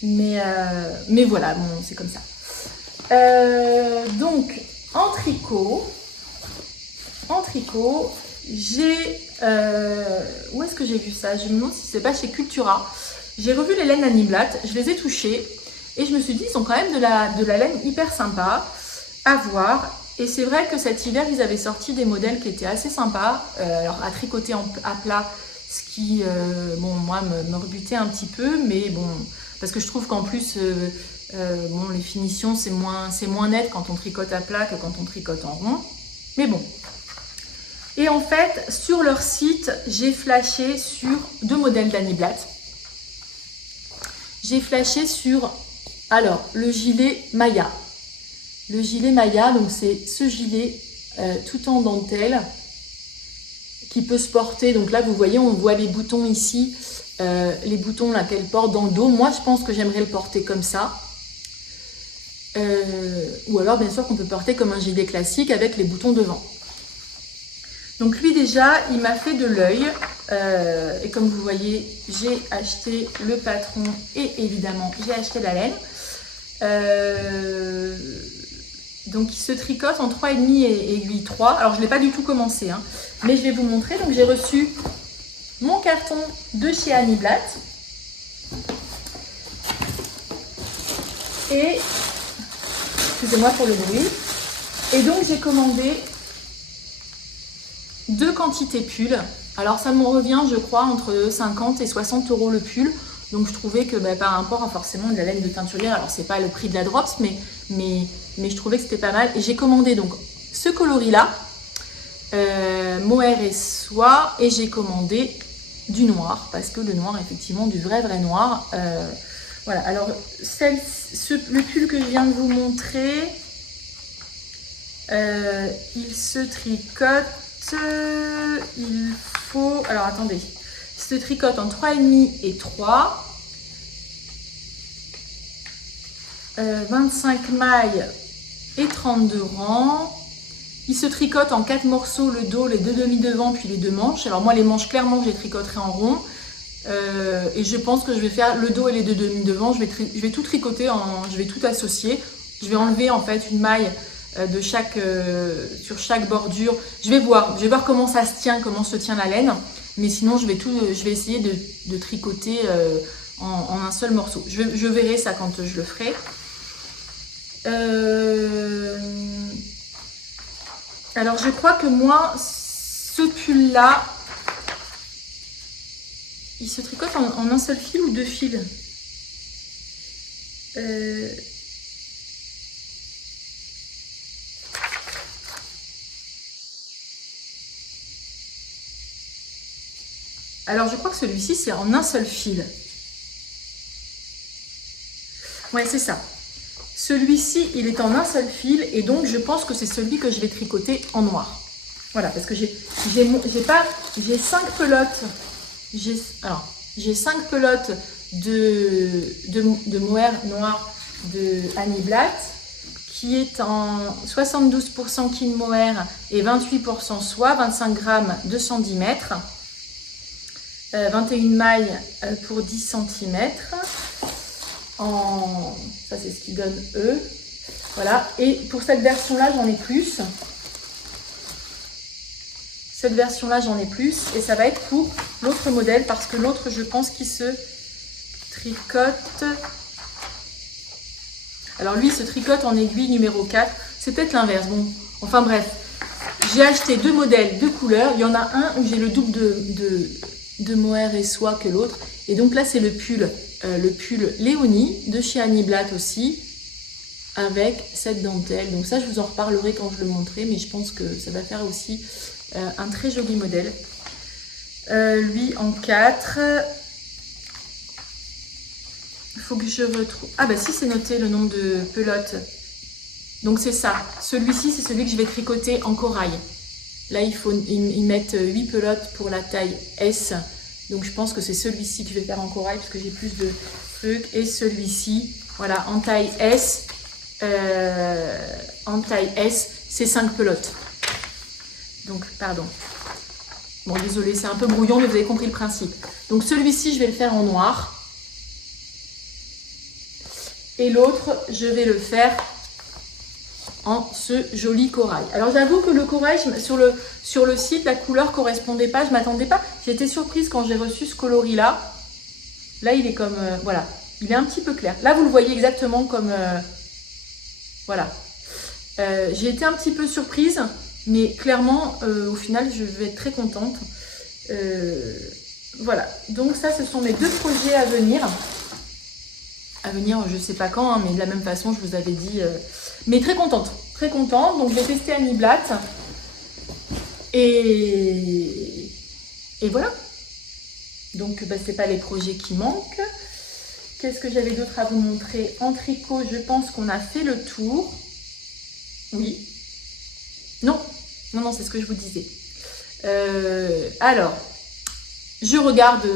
mais voilà, bon, c'est comme ça. Donc, en tricot, j'ai... où est-ce que j'ai vu ça? Je me demande si c'est pas chez Cultura. J'ai revu les laines Aniblatt, je les ai touchées et je me suis dit, ils sont quand même de la laine hyper sympa à voir. Et c'est vrai que cet hiver, ils avaient sorti des modèles qui étaient assez sympas. Alors à tricoter à plat, ce qui, bon, moi, me rebutait un petit peu, mais bon, parce que je trouve qu'en plus, bon, les finitions, c'est moins net quand on tricote à plat que quand on tricote en rond. Mais bon. Et en fait, sur leur site, j'ai flashé sur 2 modèles d'Aniblatt. J'ai flashé sur, alors, le gilet Maya. Le gilet Maya, donc c'est ce gilet tout en dentelle qui peut se porter. Donc là, vous voyez, on voit les boutons ici, les boutons là qu'elle porte dans le dos. Moi, je pense que j'aimerais le porter comme ça. Ou alors, bien sûr, qu'on peut porter comme un gilet classique avec les boutons devant. Donc lui déjà, il m'a fait de l'œil et comme vous voyez, j'ai acheté le patron et évidemment, j'ai acheté la laine. Donc il se tricote en 3,5 et aiguille 3. Alors je ne l'ai pas du tout commencé, hein, mais je vais vous montrer. Donc j'ai reçu mon carton de chez Aniblatt. Et, excusez-moi pour le bruit. Et donc j'ai commandé 2 quantités pull. Alors ça me revient, je crois, entre 50 et 60 € le pull. Donc je trouvais que par rapport à forcément de la laine de teinturière, alors c'est pas le prix de la Drops, mais je trouvais que c'était pas mal. Et j'ai commandé donc ce coloris-là, mohair et soie, et j'ai commandé du noir, parce que le noir, effectivement, du vrai noir. Voilà, alors le pull que je viens de vous montrer, Il se tricote, il faut, alors attendez, il se tricote en 3,5 et 3, 25 mailles et 32 rangs. Il se tricote en 4 morceaux, le dos, les 2 demi-devants, puis les 2 manches. Alors moi les manches, clairement, je les tricoterai en rond. Et je pense que je vais faire le dos et les 2 demi-devants. Je vais tout tricoter, je vais tout associer. Je vais enlever en fait une maille sur chaque bordure. Je vais voir comment ça se tient, comment se tient la laine. Mais sinon, je vais essayer de tricoter en un seul morceau. Je verrai ça quand je le ferai. Alors, je crois que moi, ce pull-là, il se tricote en un seul fil ou 2 fils. Alors, je crois que celui-ci, c'est en un seul fil. Ouais, c'est ça. Celui-ci, il est en un seul fil et donc je pense que c'est celui que je vais tricoter en noir. Voilà, parce que j'ai 5 pelotes. J'ai 5 pelotes de mohair noir de Annie Blatt qui est en 72% kin mohair et 28% soie, 25 grammes, 210 mètres. 21 mailles pour 10 cm. Ça, c'est ce qui donne E. Voilà. Et pour cette version-là, j'en ai plus. Cette version-là, j'en ai plus. Et ça va être pour l'autre modèle parce que l'autre, je pense qu'il se tricote. Alors lui, il se tricote en aiguille numéro 4. C'est peut-être l'inverse. Bon, enfin bref. J'ai acheté 2 modèles de couleurs. Il y en a un où j'ai le double de mohair et soie que l'autre. Et donc là, c'est le pull Léonie de chez Annie Blatt aussi, avec cette dentelle. Donc ça, je vous en reparlerai quand je le montrerai, mais je pense que ça va faire aussi un très joli modèle. Lui en 4. Il faut que je retrouve... Ah bah si, c'est noté le nombre de pelotes. Donc c'est ça. Celui-ci, c'est celui que je vais tricoter en corail. Là, ils mettent 8 pelotes pour la taille S. Donc je pense que c'est celui-ci que je vais faire en corail parce que j'ai plus de trucs. Et celui-ci, voilà, en taille S. C'est 5 pelotes. Donc, pardon. Bon, désolé, c'est un peu brouillon, mais vous avez compris le principe. Donc celui-ci, je vais le faire en noir. Et l'autre, je vais le faire en ce joli corail. Alors j'avoue que le corail, sur le site, la couleur ne correspondait pas, je ne m'attendais pas. J'ai été surprise quand j'ai reçu ce coloris là. Là il est comme, voilà, il est un petit peu clair. Là vous le voyez exactement comme, voilà. J'ai été un petit peu surprise, mais clairement au final je vais être très contente. Voilà, donc ça ce sont mes 2 projets à venir. Je sais pas quand, hein, mais de la même façon je vous avais dit... Mais très contente. Donc je vais tester Annie Blatt. Et voilà. Donc bah, c'est pas les projets qui manquent. Qu'est-ce que j'avais d'autre à vous montrer? En tricot, je pense qu'on a fait le tour. Oui. Non, c'est ce que je vous disais. Alors, je regarde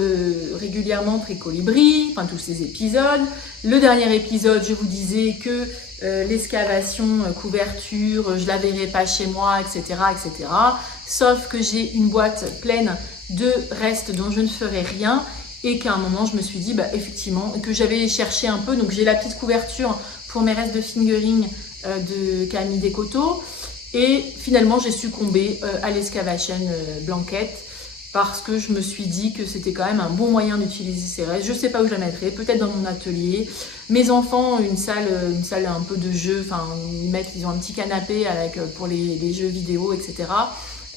régulièrement Tricolibri, enfin tous ces épisodes. Le dernier épisode, je vous disais que l'excavation, couverture, je la verrai pas chez moi, etc., etc. Sauf que j'ai une boîte pleine de restes dont je ne ferai rien et qu'à un moment, je me suis dit, bah, effectivement, que j'avais cherché un peu. Donc, j'ai la petite couverture pour mes restes de fingering de Camille Descoteaux. Et finalement, j'ai succombé à l'excavation blanquette. Parce que je me suis dit que c'était quand même un bon moyen d'utiliser ces restes. Je ne sais pas où je la mettrai, peut-être dans mon atelier. Mes enfants ont une salle un peu de jeu, enfin ils ont un petit canapé avec, pour les jeux vidéo, etc.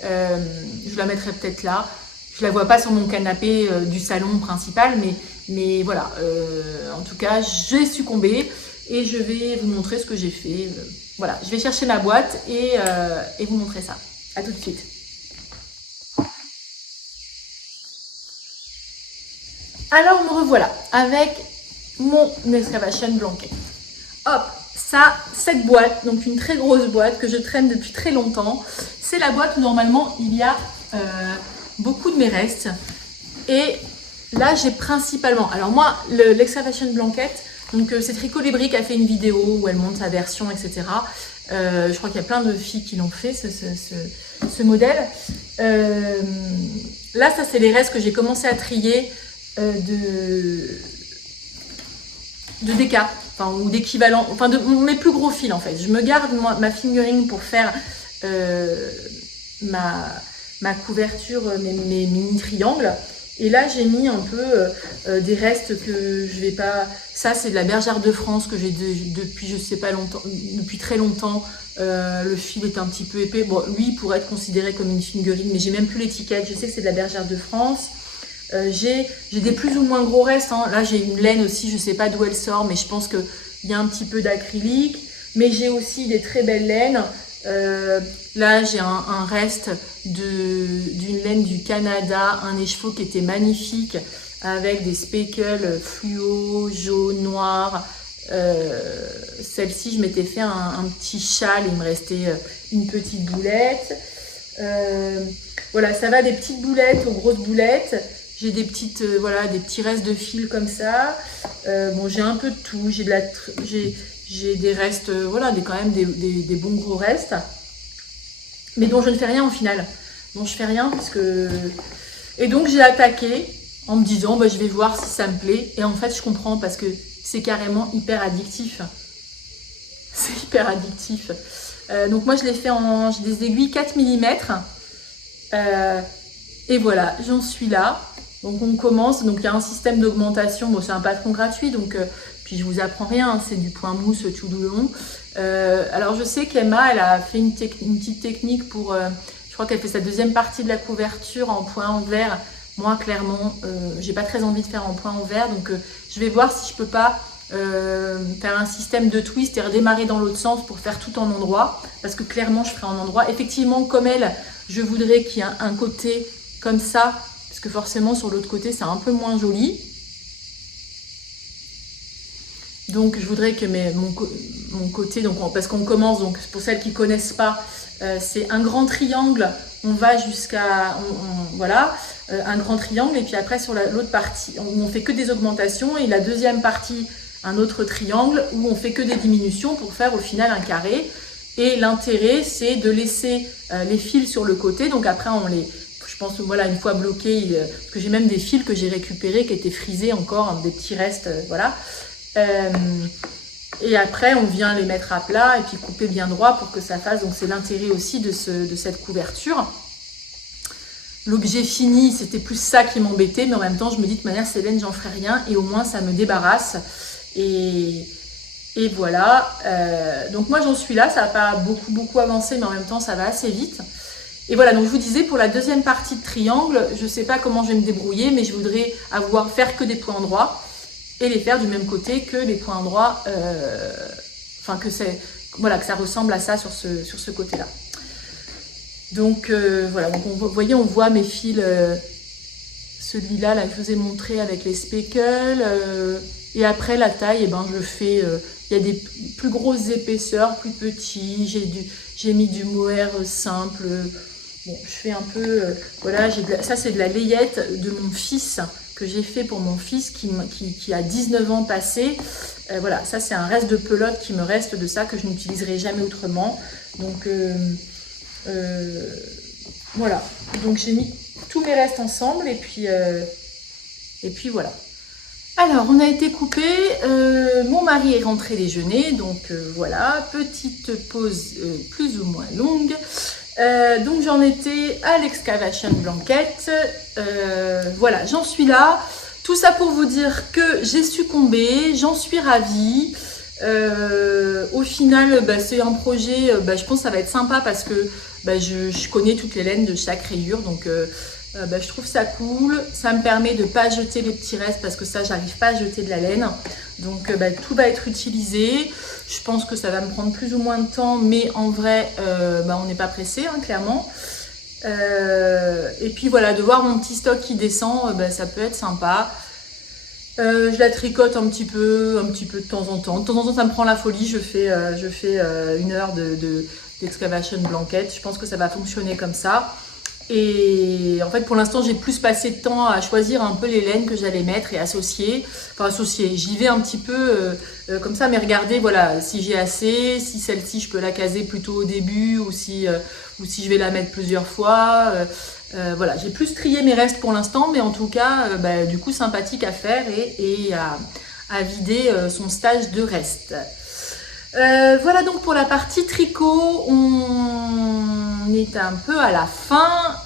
Je la mettrai peut-être là. Je la vois pas sur mon canapé du salon principal, mais voilà. En tout cas, j'ai succombé et je vais vous montrer ce que j'ai fait. Voilà, je vais chercher ma boîte et vous montrer ça. À tout de suite. Alors me revoilà avec mon excavation blanquette. Hop, cette boîte, donc une très grosse boîte que je traîne depuis très longtemps. C'est la boîte où normalement il y a beaucoup de mes restes. Et là j'ai principalement, alors moi l'excavation blanket, donc c'est Tricot les Briques a fait une vidéo où elle montre sa version, etc. Je crois qu'il y a plein de filles qui l'ont fait ce modèle. Là ça c'est les restes que j'ai commencé à trier de Deka, enfin, ou d'équivalent, enfin de mes plus gros fils en fait. Je me garde ma fingering pour faire ma couverture, mes mini triangles. Et là j'ai mis un peu des restes que je vais pas. Ça c'est de la bergère de France que j'ai depuis je sais pas longtemps, depuis très longtemps. Le fil est un petit peu épais. Bon, lui il pourrait être considéré comme une fingering, mais j'ai même plus l'étiquette. Je sais que c'est de la bergère de France. J'ai des plus ou moins gros restes, hein. Là j'ai une laine aussi, je sais pas d'où elle sort, mais je pense qu'il y a un petit peu d'acrylique. Mais j'ai aussi des très belles laines. Là j'ai un reste d'une laine du Canada, un écheveau qui était magnifique avec des speckles fluo, jaune, noir. Celle-ci je m'étais fait un petit châle et il me restait une petite boulette. Voilà, ça va des petites boulettes aux grosses boulettes. J'ai des petites, voilà, des petits restes de fil comme ça. Bon, j'ai un peu de tout. J'ai des restes, voilà, quand même des bons gros restes. Mais dont je ne fais rien au final. Dont je fais rien parce que... Et donc j'ai attaqué en me disant, bah, je vais voir si ça me plaît. Et en fait, je comprends parce que c'est carrément hyper addictif. C'est hyper addictif. Donc moi, je l'ai fait j'ai des aiguilles 4 mm. Et voilà, j'en suis là. Donc on commence, donc il y a un système d'augmentation, bon c'est un patron gratuit, donc puis je vous apprends rien, hein, c'est du point mousse tout du long. Alors je sais qu'Emma, elle a fait une petite technique pour, je crois qu'elle fait sa deuxième partie de la couverture en point en verre. Moi clairement, j'ai pas très envie de faire en point en verre, donc je vais voir si je peux pas faire un système de twist et redémarrer dans l'autre sens pour faire tout en endroit, parce que clairement je ferai en endroit. Effectivement, comme elle, je voudrais qu'il y ait un côté comme ça, parce que forcément sur l'autre côté c'est un peu moins joli. Donc je voudrais que mon côté, donc parce qu'on commence, donc pour celles qui ne connaissent pas, c'est un grand triangle, on va jusqu'à, voilà, un grand triangle, et puis après sur l'autre partie, on fait que des augmentations, et la deuxième partie, un autre triangle, où on fait que des diminutions pour faire au final un carré. Et l'intérêt c'est de laisser les fils sur le côté, donc après je pense que voilà, une fois bloqué, parce que j'ai même des fils que j'ai récupérés qui étaient frisés encore, hein, des petits restes, voilà. Et après on vient les mettre à plat et puis couper bien droit pour que ça fasse, donc c'est l'intérêt aussi de cette couverture. L'objet fini, c'était plus ça qui m'embêtait, mais en même temps je me dis de manière Célène, j'en ferai rien et au moins ça me débarrasse. Et voilà, donc moi j'en suis là, ça n'a pas beaucoup avancé, mais en même temps ça va assez vite. Et voilà, donc je vous disais, pour la deuxième partie de triangle, je ne sais pas comment je vais me débrouiller, mais je voudrais faire que des points droits et les faire du même côté que les points droits, enfin que voilà, que ça ressemble à ça sur ce côté-là. Donc voilà, donc vous voyez, on voit mes fils, celui-là, là, que je vous ai montré avec les speckles, et après la taille, je fais, il y a des plus grosses épaisseurs, plus petits, j'ai mis du mohair simple. Bon, je fais un peu, voilà, ça c'est de la layette de mon fils, que j'ai fait pour mon fils qui a 19 ans passé. Voilà, ça c'est un reste de pelote qui me reste de ça, que je n'utiliserai jamais autrement. Donc voilà, donc j'ai mis tous mes restes ensemble et puis voilà. Alors, on a été coupé, mon mari est rentré déjeuner, donc voilà, petite pause plus ou moins longue. Donc j'en étais à l'excavation blanket, voilà, j'en suis là. Tout ça pour vous dire que j'ai succombé, j'en suis ravie. Au final, c'est un projet, je pense que ça va être sympa parce que je connais toutes les laines de chaque rayure, donc je trouve ça cool. Ça me permet de ne pas jeter les petits restes parce que ça, j'arrive pas à jeter de la laine. Donc tout va être utilisé. Je pense que ça va me prendre plus ou moins de temps, mais en vrai, on n'est pas pressé, hein, clairement. Et puis voilà, de voir mon petit stock qui descend, ça peut être sympa. Je la tricote un petit peu de temps en temps. De temps en temps, ça me prend la folie. Je fais 1 heure d'excavation blanket. Je pense que ça va fonctionner comme ça. Et en fait, pour l'instant, j'ai plus passé de temps à choisir un peu les laines que j'allais mettre et associer. Enfin, associer. J'y vais un petit peu comme ça, mais regardez, voilà, si j'ai assez, si celle-ci, je peux la caser plutôt au début ou si je vais la mettre plusieurs fois. Voilà, j'ai plus trié mes restes pour l'instant, mais en tout cas, du coup, sympathique à faire et à vider son stage de reste. Voilà donc pour la partie tricot, on est un peu à la fin.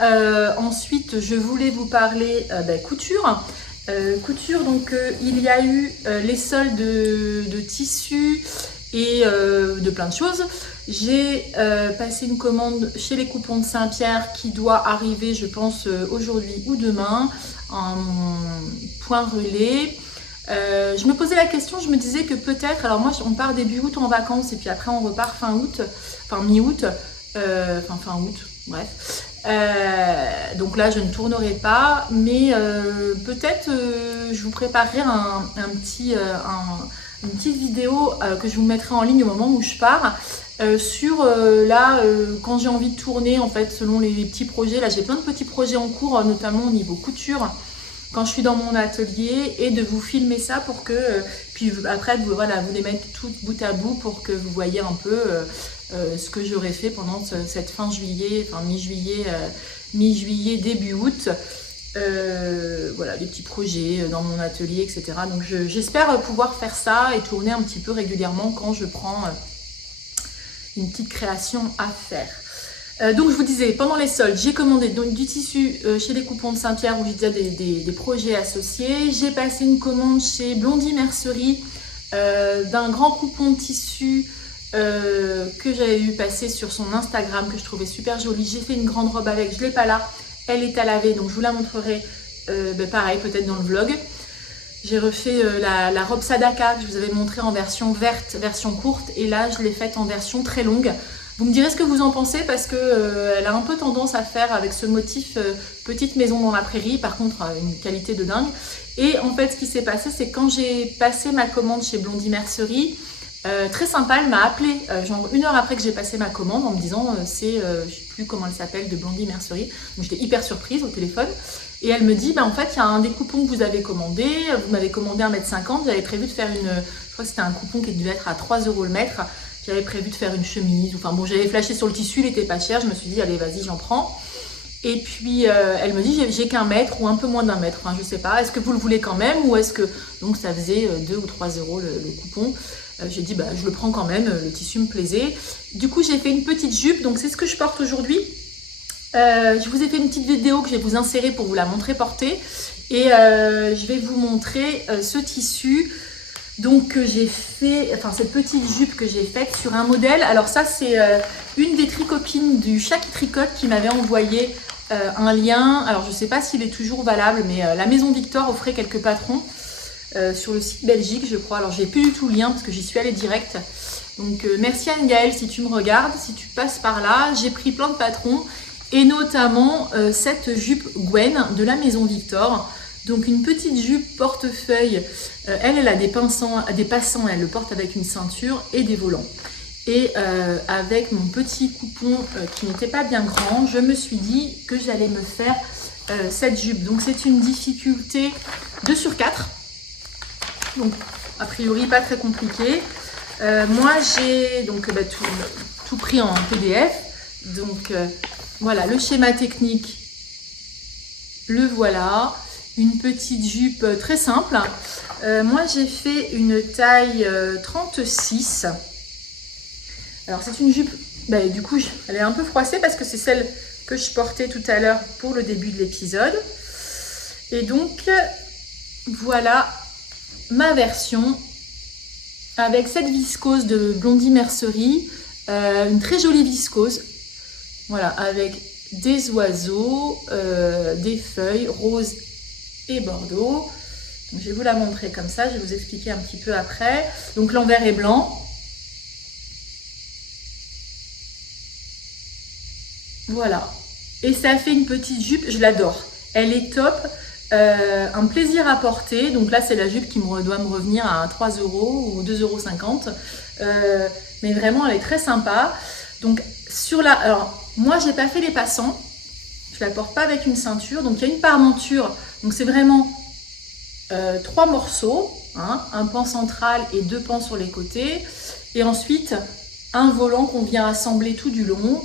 Ensuite, je voulais vous parler couture. Couture, donc il y a eu les soldes de tissus et de plein de choses. J'ai passé une commande chez les Coupons de Saint-Pierre qui doit arriver, je pense, aujourd'hui ou demain, en point relais. Je me posais la question, je me disais que peut-être, alors moi on part début août en vacances et puis après on repart fin août, enfin mi-août, fin août, bref. Donc là je ne tournerai pas, mais peut-être je vous préparerai une petite vidéo que je vous mettrai en ligne au moment où je pars. Sur quand j'ai envie de tourner en fait selon les petits projets, là j'ai plein de petits projets en cours, notamment au niveau couture quand je suis dans mon atelier, et de vous filmer ça pour que puis après vous les mettre tout bout à bout pour que vous voyez un peu ce que j'aurais fait pendant cette fin juillet, enfin mi-juillet, début août. Voilà, des petits projets dans mon atelier, etc. Donc j'espère pouvoir faire ça et tourner un petit peu régulièrement quand je prends une petite création à faire. Donc je vous disais, pendant les soldes, j'ai commandé du tissu chez les Coupons de Saint-Pierre où j'ai déjà des projets associés. J'ai passé une commande chez Blondie Mercerie d'un grand coupon de tissu que j'avais vu passer sur son Instagram, que je trouvais super joli. J'ai fait une grande robe avec, je ne l'ai pas là, elle est à laver, donc je vous la montrerai pareil peut-être dans le vlog. J'ai refait la robe Sadaka que je vous avais montrée en version verte, version courte, et là je l'ai faite en version très longue. Vous me direz ce que vous en pensez parce que elle a un peu tendance à faire avec ce motif petite maison dans la prairie, par contre une qualité de dingue. Et en fait ce qui s'est passé, c'est quand j'ai passé ma commande chez Blondie Mercerie, très sympa, elle m'a appelé genre 1 heure après que j'ai passé ma commande en me disant je sais plus comment elle s'appelle, de Blondie Mercerie. Donc j'étais hyper surprise au téléphone. Et elle me dit, en fait, il y a un des coupons que vous avez commandé. Vous m'avez commandé 1,50 m. J'avais prévu de faire je crois que c'était un coupon qui devait être à 3 € le mètre. J'avais prévu de faire une chemise. Enfin bon, j'avais flashé sur le tissu, il était pas cher. Je me suis dit, allez, vas-y, j'en prends. Et puis, elle me dit, j'ai qu'1 mètre ou un peu moins d'1 mètre. Enfin, je sais pas. Est-ce que vous le voulez quand même ou est-ce que... Donc, ça faisait 2 ou 3 € le coupon. J'ai dit, je le prends quand même. Le tissu me plaisait. Du coup, j'ai fait une petite jupe. Donc, c'est ce que je porte aujourd'hui. Je vous ai fait une petite vidéo que je vais vous insérer pour vous la montrer portée. Et je vais vous montrer ce tissu donc j'ai fait, enfin cette petite jupe que j'ai faite sur un modèle. Alors ça c'est une des tricopines du Chaque Tricote qui m'avait envoyé un lien. Alors je ne sais pas s'il est toujours valable, mais la Maison Victor offrait quelques patrons sur le site Belgique je crois. Alors j'ai plus du tout le lien parce que j'y suis allée direct. Donc merci Anne-Gaëlle si tu me regardes, si tu passes par là. J'ai pris plein de patrons et notamment cette jupe Gwen de la Maison Victor. Donc une petite jupe portefeuille, elle a des passants, elle le porte avec une ceinture et des volants. Et avec mon petit coupon qui n'était pas bien grand, je me suis dit que j'allais me faire cette jupe. Donc c'est une difficulté 2/4. Donc a priori pas très compliqué. Moi j'ai donc tout pris en PDF. Donc voilà le schéma technique, le voilà. Une petite jupe très simple. Moi j'ai fait une taille 36. Alors c'est une jupe, du coup elle est un peu froissée parce que c'est celle que je portais tout à l'heure pour le début de l'épisode. Et donc voilà ma version avec cette viscose de Blondie Mercerie. Une très jolie viscose. Voilà, avec des oiseaux, des feuilles roses et bordeaux. Donc, je vais vous la montrer comme ça, je vais vous expliquer un petit peu après. Donc l'envers est blanc. Voilà. Et ça fait une petite jupe, je l'adore. Elle est top. Un plaisir à porter. Donc là, c'est la jupe qui doit me revenir à 3 € ou 2,50 €. Mais vraiment, elle est très sympa. Donc sur la... Alors, moi, j'ai pas fait les passants. Je la porte pas avec une ceinture. Donc il y a une parementure. Donc c'est vraiment 3 morceaux. Hein, un pan central et 2 pans sur les côtés. Et ensuite, un volant qu'on vient assembler tout du long.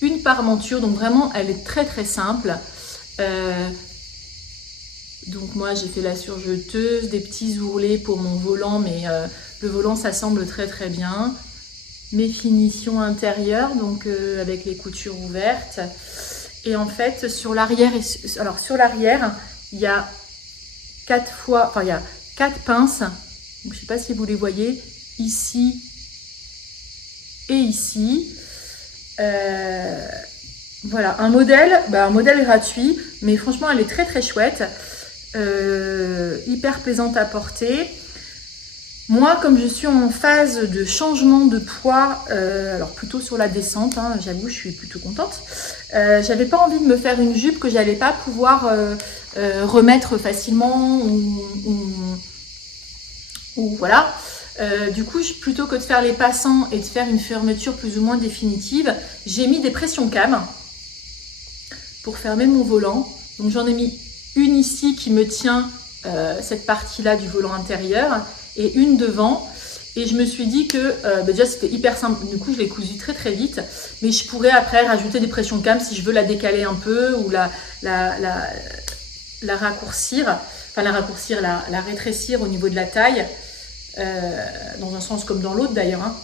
Une parementure. Donc vraiment, elle est très très simple. Donc moi j'ai fait la surjeteuse, des petits ourlets pour mon volant, mais le volant s'assemble très très bien. Mes finitions intérieures, donc avec les coutures ouvertes. Et en fait sur l'arrière, alors sur l'arrière, il y a 4 pinces. Donc, je ne sais pas si vous les voyez, ici et ici. Voilà, un modèle gratuit, mais franchement elle est très très chouette. Hyper plaisante à porter. Moi, comme je suis en phase de changement de poids, alors plutôt sur la descente, hein, j'avoue, je suis plutôt contente. J'avais pas envie de me faire une jupe que j'allais pas pouvoir remettre facilement ou voilà. Du coup, plutôt que de faire les passants et de faire une fermeture plus ou moins définitive, j'ai mis des pressions cam pour fermer mon volant. Donc j'en ai mis une ici qui me tient cette partie-là du volant intérieur et une devant. Et je me suis dit que déjà c'était hyper simple, du coup je l'ai cousu très très vite. Mais je pourrais après rajouter des pressions cam si je veux la décaler un peu ou la raccourcir. Enfin la raccourcir, la rétrécir au niveau de la taille. Dans un sens comme dans l'autre d'ailleurs. Hein.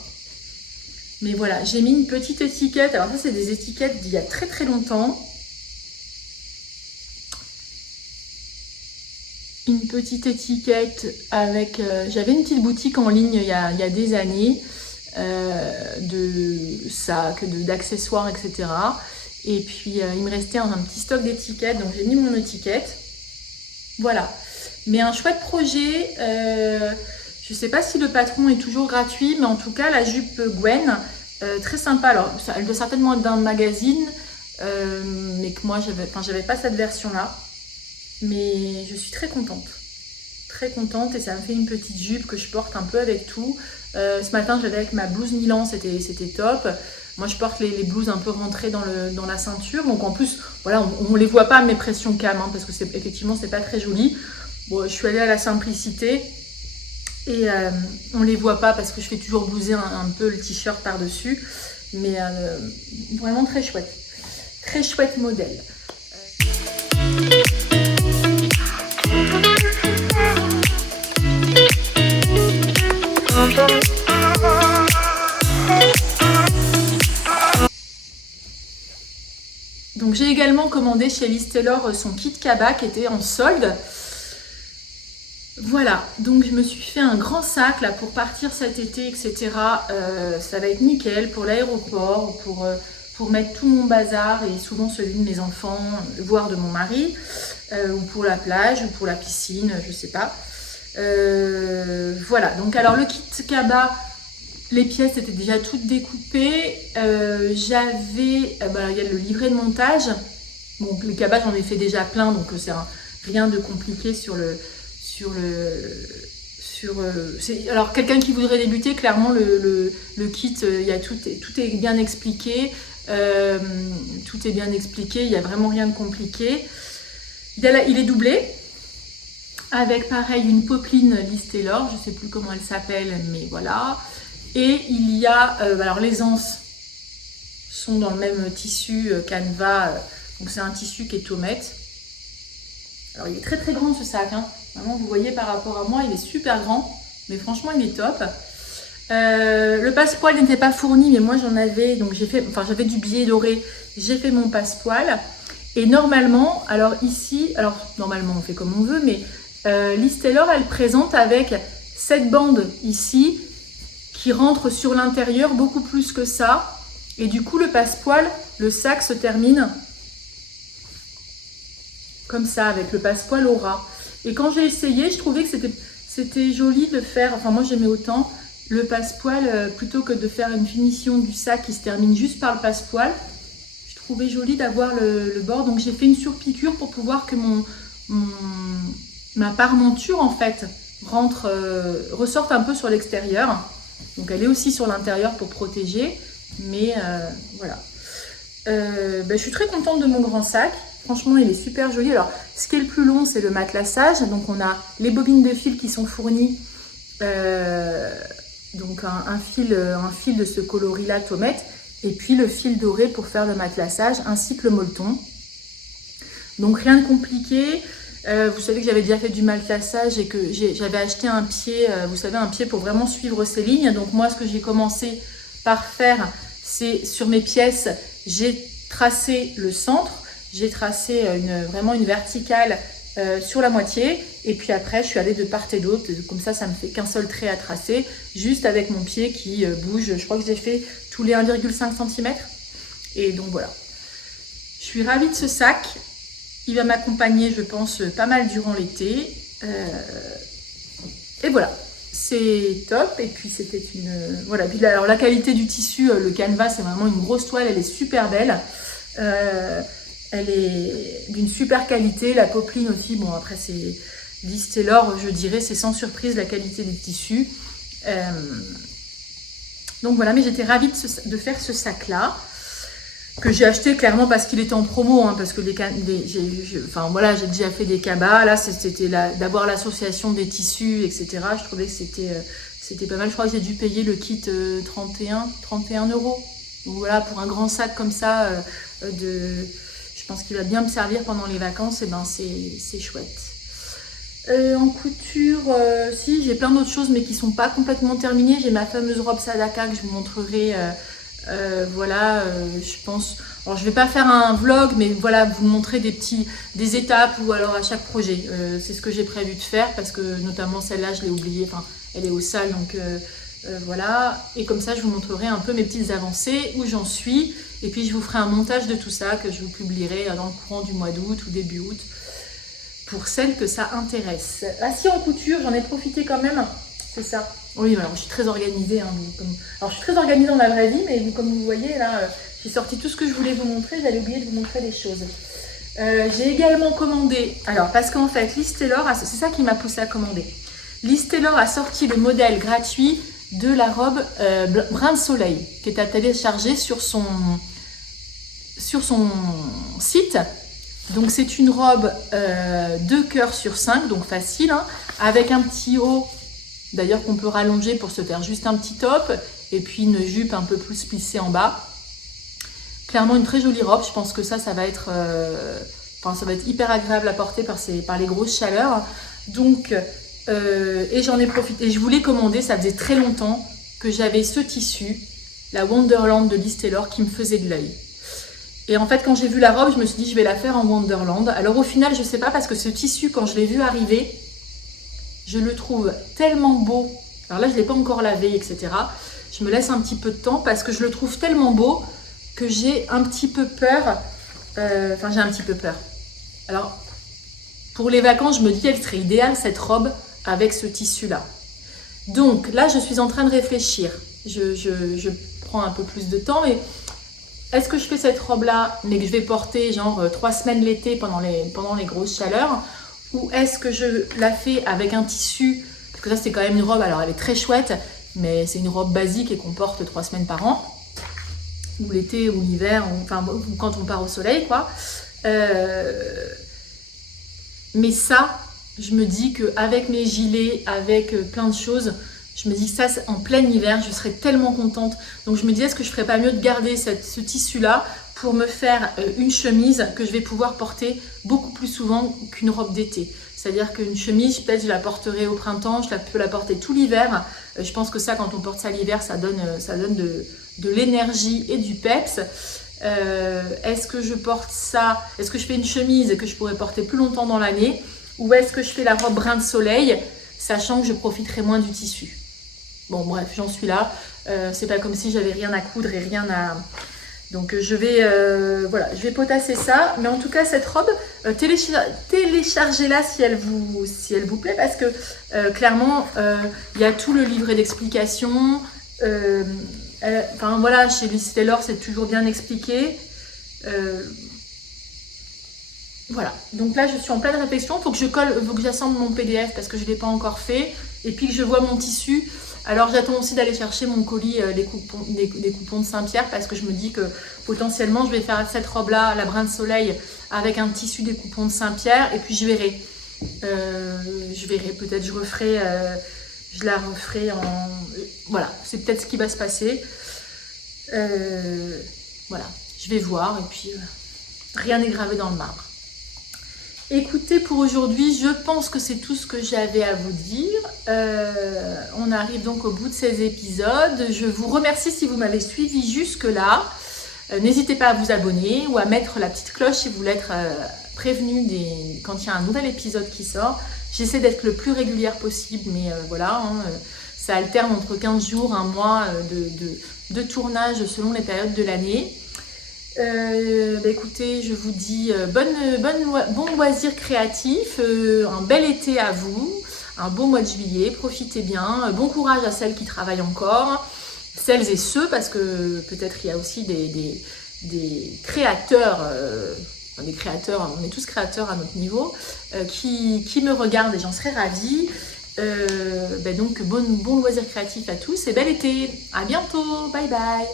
Mais voilà, j'ai mis une petite étiquette. Alors ça c'est des étiquettes d'il y a très très longtemps. Une petite étiquette avec... j'avais une petite boutique en ligne il y a des années de sacs, d'accessoires, etc. Et puis il me restait un petit stock d'étiquettes, donc j'ai mis mon étiquette. Voilà. Mais un chouette projet. Je ne sais pas si le patron est toujours gratuit, mais en tout cas la jupe Gwen, très sympa. Alors elle doit certainement être d'un magazine, mais que moi j'avais pas cette version-là. Mais je suis très contente et ça me fait une petite jupe que je porte un peu avec tout. Ce matin j'avais avec ma blouse Milan, c'était top. Moi je porte les blouses un peu rentrées dans la ceinture, donc en plus voilà, on les voit pas mes pressions cam, hein, parce que effectivement c'est pas très joli. Bon, je suis allée à la simplicité et on les voit pas parce que je fais toujours blouser un peu le t-shirt par dessus, mais vraiment très chouette modèle. Donc j'ai également commandé chez Liz Taylor son kit Kaba qui était en solde. Voilà, donc je me suis fait un grand sac là pour partir cet été, etc. Ça va être nickel pour l'aéroport, pour mettre tout mon bazar et souvent celui de mes enfants, voire de mon mari, ou pour la plage, ou pour la piscine, je sais pas. Voilà, donc alors le kit Kaba, les pièces étaient déjà toutes découpées. Il y a le livret de montage. Bon, les cabas j'en ai fait déjà plein, donc c'est rien de compliqué alors quelqu'un qui voudrait débuter, clairement le kit, tout est bien expliqué. Il n'y a vraiment rien de compliqué. Il est doublé avec pareil une popeline Liz Taylor, je ne sais plus comment elle s'appelle, mais voilà. Et il y a, alors les anses sont dans le même tissu canevas, donc c'est un tissu qui est tomate. Alors il est très très grand ce sac, hein. Vraiment vous voyez par rapport à moi il est super grand, mais franchement il est top. Le passepoil n'était pas fourni, mais moi j'en avais, donc j'avais du billet doré, j'ai fait mon passepoil. Et normalement, normalement on fait comme on veut, mais Liz Taylor elle présente avec cette bande ici qui rentre sur l'intérieur beaucoup plus que ça. Et du coup, le passepoil, le sac se termine comme ça, avec le passepoil au ras. Et quand j'ai essayé, je trouvais que c'était joli de faire, enfin moi j'aimais autant, le passepoil, plutôt que de faire une finition du sac qui se termine juste par le passepoil. Je trouvais joli d'avoir le bord. Donc j'ai fait une surpiqûre pour pouvoir que ma parmenture en fait ressorte un peu sur l'extérieur. Donc elle est aussi sur l'intérieur pour protéger. Mais voilà. Je suis très contente de mon grand sac. Franchement, il est super joli. Alors, ce qui est le plus long, c'est le matelassage. Donc, on a les bobines de fil qui sont fournies. Donc, un fil de ce coloris-là, Tomette. Et puis, le fil doré pour faire le matelassage, ainsi que le molleton. Donc, rien de compliqué. Vous savez que j'avais déjà fait du matelassage et que j'avais acheté un pied, vous savez, un pied pour vraiment suivre ces lignes. Donc, moi, ce que j'ai commencé par faire, c'est sur mes pièces, j'ai tracé le centre, j'ai tracé vraiment une verticale sur la moitié, et puis après je suis allée de part et d'autre, comme ça me fait qu'un seul trait à tracer, juste avec mon pied qui bouge. Je crois que j'ai fait tous les 1,5 cm, et donc voilà. Je suis ravie de ce sac, il va m'accompagner je pense pas mal durant l'été, et voilà. C'est top. Et puis c'était une... Voilà. Puis alors la qualité du tissu, le canvas, c'est vraiment une grosse toile. Elle est super belle. Elle est d'une super qualité. La popeline aussi. Bon, après, c'est Liz Taylor, je dirais. C'est sans surprise la qualité des tissus. Donc voilà. Mais j'étais ravie de faire ce sac-là. Que j'ai acheté clairement parce qu'il était en promo, hein, parce que voilà, j'ai déjà fait des cabas. Là, c'était d'avoir l'association des tissus, etc. Je trouvais que c'était pas mal. Je crois que j'ai dû payer le kit 31 €. Donc voilà, pour un grand sac comme ça, je pense qu'il va bien me servir pendant les vacances. Et ben c'est chouette. En couture, si j'ai plein d'autres choses, mais qui sont pas complètement terminées. J'ai ma fameuse robe Sadaka que je vous montrerai. Voilà, je pense. Alors je vais pas faire un vlog, mais voilà, vous montrer des étapes ou alors à chaque projet. C'est ce que j'ai prévu de faire parce que notamment celle-là, je l'ai oubliée. Enfin, elle est au sale, donc voilà. Et comme ça, je vous montrerai un peu mes petites avancées, où j'en suis. Et puis je vous ferai un montage de tout ça que je vous publierai dans le courant du mois d'août ou début août pour celles que ça intéresse. Ah si, en couture, j'en ai profité quand même. C'est ça. Oui, alors je suis très organisée. Hein, alors je suis très organisée dans la vraie vie, mais comme vous voyez, là, j'ai sorti tout ce que je voulais vous montrer. J'allais oublier de vous montrer des choses. J'ai également commandé, alors parce qu'en fait, Liz Taylor, c'est ça qui m'a poussée à commander. Liz Taylor a sorti le modèle gratuit de la robe Brin de Soleil, qui est à télécharger sur son site. Donc c'est une robe 2 cœurs sur 5, donc facile, hein, avec un petit haut. D'ailleurs qu'on peut rallonger pour se faire juste un petit top. Et puis une jupe un peu plus plissée en bas. Clairement une très jolie robe. Je pense que ça va être hyper agréable à porter par les grosses chaleurs. Donc, et j'en ai profité. Je voulais commander, ça faisait très longtemps que j'avais ce tissu, la Wonderland de Liz Taylor, qui me faisait de l'œil. Et en fait, quand j'ai vu la robe, je me suis dit, je vais la faire en Wonderland. Alors au final, je sais pas, parce que ce tissu, quand je l'ai vu arriver, je le trouve tellement beau. Alors là, je ne l'ai pas encore lavé, etc. Je me laisse un petit peu de temps parce que je le trouve tellement beau que j'ai un petit peu peur. J'ai un petit peu peur. Alors, pour les vacances, je me dis qu'elle serait idéale, cette robe, avec ce tissu-là. Donc, là, je suis en train de réfléchir. Je prends un peu plus de temps, mais est-ce que je fais cette robe-là, mais que je vais porter genre 3 semaines l'été pendant les grosses chaleurs ? Ou est-ce que je la fais avec un tissu, parce que ça c'est quand même une robe, alors elle est très chouette, mais c'est une robe basique et qu'on porte 3 semaines par an, ou l'été ou l'hiver, ou quand on part au soleil, quoi. Mais ça, je me dis qu'avec mes gilets, avec plein de choses, je me dis que ça, en plein hiver, je serais tellement contente. Donc je me dis, est-ce que je ferais pas mieux de garder ce tissu-là pour me faire une chemise que je vais pouvoir porter beaucoup plus souvent qu'une robe d'été. C'est-à-dire qu'une chemise, peut-être je la porterai au printemps, je peux la porter tout l'hiver. Je pense que ça, quand on porte ça l'hiver, ça donne de l'énergie et du peps. Est-ce que je porte ça? Est-ce que je fais une chemise que je pourrais porter plus longtemps dans l'année? Ou est-ce que je fais la robe Brin de Soleil, sachant que je profiterai moins du tissu? Bon, bref, j'en suis là. C'est pas comme si j'avais rien à coudre et rien à... Donc je vais potasser ça. Mais en tout cas, cette robe, téléchargez-la si elle vous plaît, parce que clairement, il y a tout le livret d'explications. Voilà, chez Liz Taylor, c'est toujours bien expliqué. Voilà, donc là je suis en pleine réflexion, il faut que j'assemble mon PDF parce que je ne l'ai pas encore fait, et puis que je vois mon tissu. Alors j'attends aussi d'aller chercher mon colis des coupons de Saint-Pierre, parce que je me dis que potentiellement je vais faire cette robe-là, la brin de soleil, avec un tissu des coupons de Saint-Pierre, et puis je verrai. Peut-être je la referai en... Voilà, c'est peut-être ce qui va se passer. Voilà, je vais voir, et puis rien n'est gravé dans le marbre. Écoutez, pour aujourd'hui, je pense que c'est tout ce que j'avais à vous dire. On arrive donc au bout de ces épisodes. Je vous remercie si vous m'avez suivi jusque-là. N'hésitez pas à vous abonner ou à mettre la petite cloche si vous voulez être prévenu quand il y a un nouvel épisode qui sort. J'essaie d'être le plus régulière possible, mais voilà, ça alterne entre 15 jours, un mois de tournage selon les périodes de l'année. Écoutez, je vous dis bon loisir créatif, un bel été à vous, un beau mois de juillet, profitez bien, bon courage à celles qui travaillent encore, celles et ceux, parce que peut-être il y a aussi des créateurs, des créateurs, on est tous créateurs à notre niveau, qui me regardent et j'en serais ravie. Donc bon loisir créatif à tous et bel été, à bientôt, bye bye.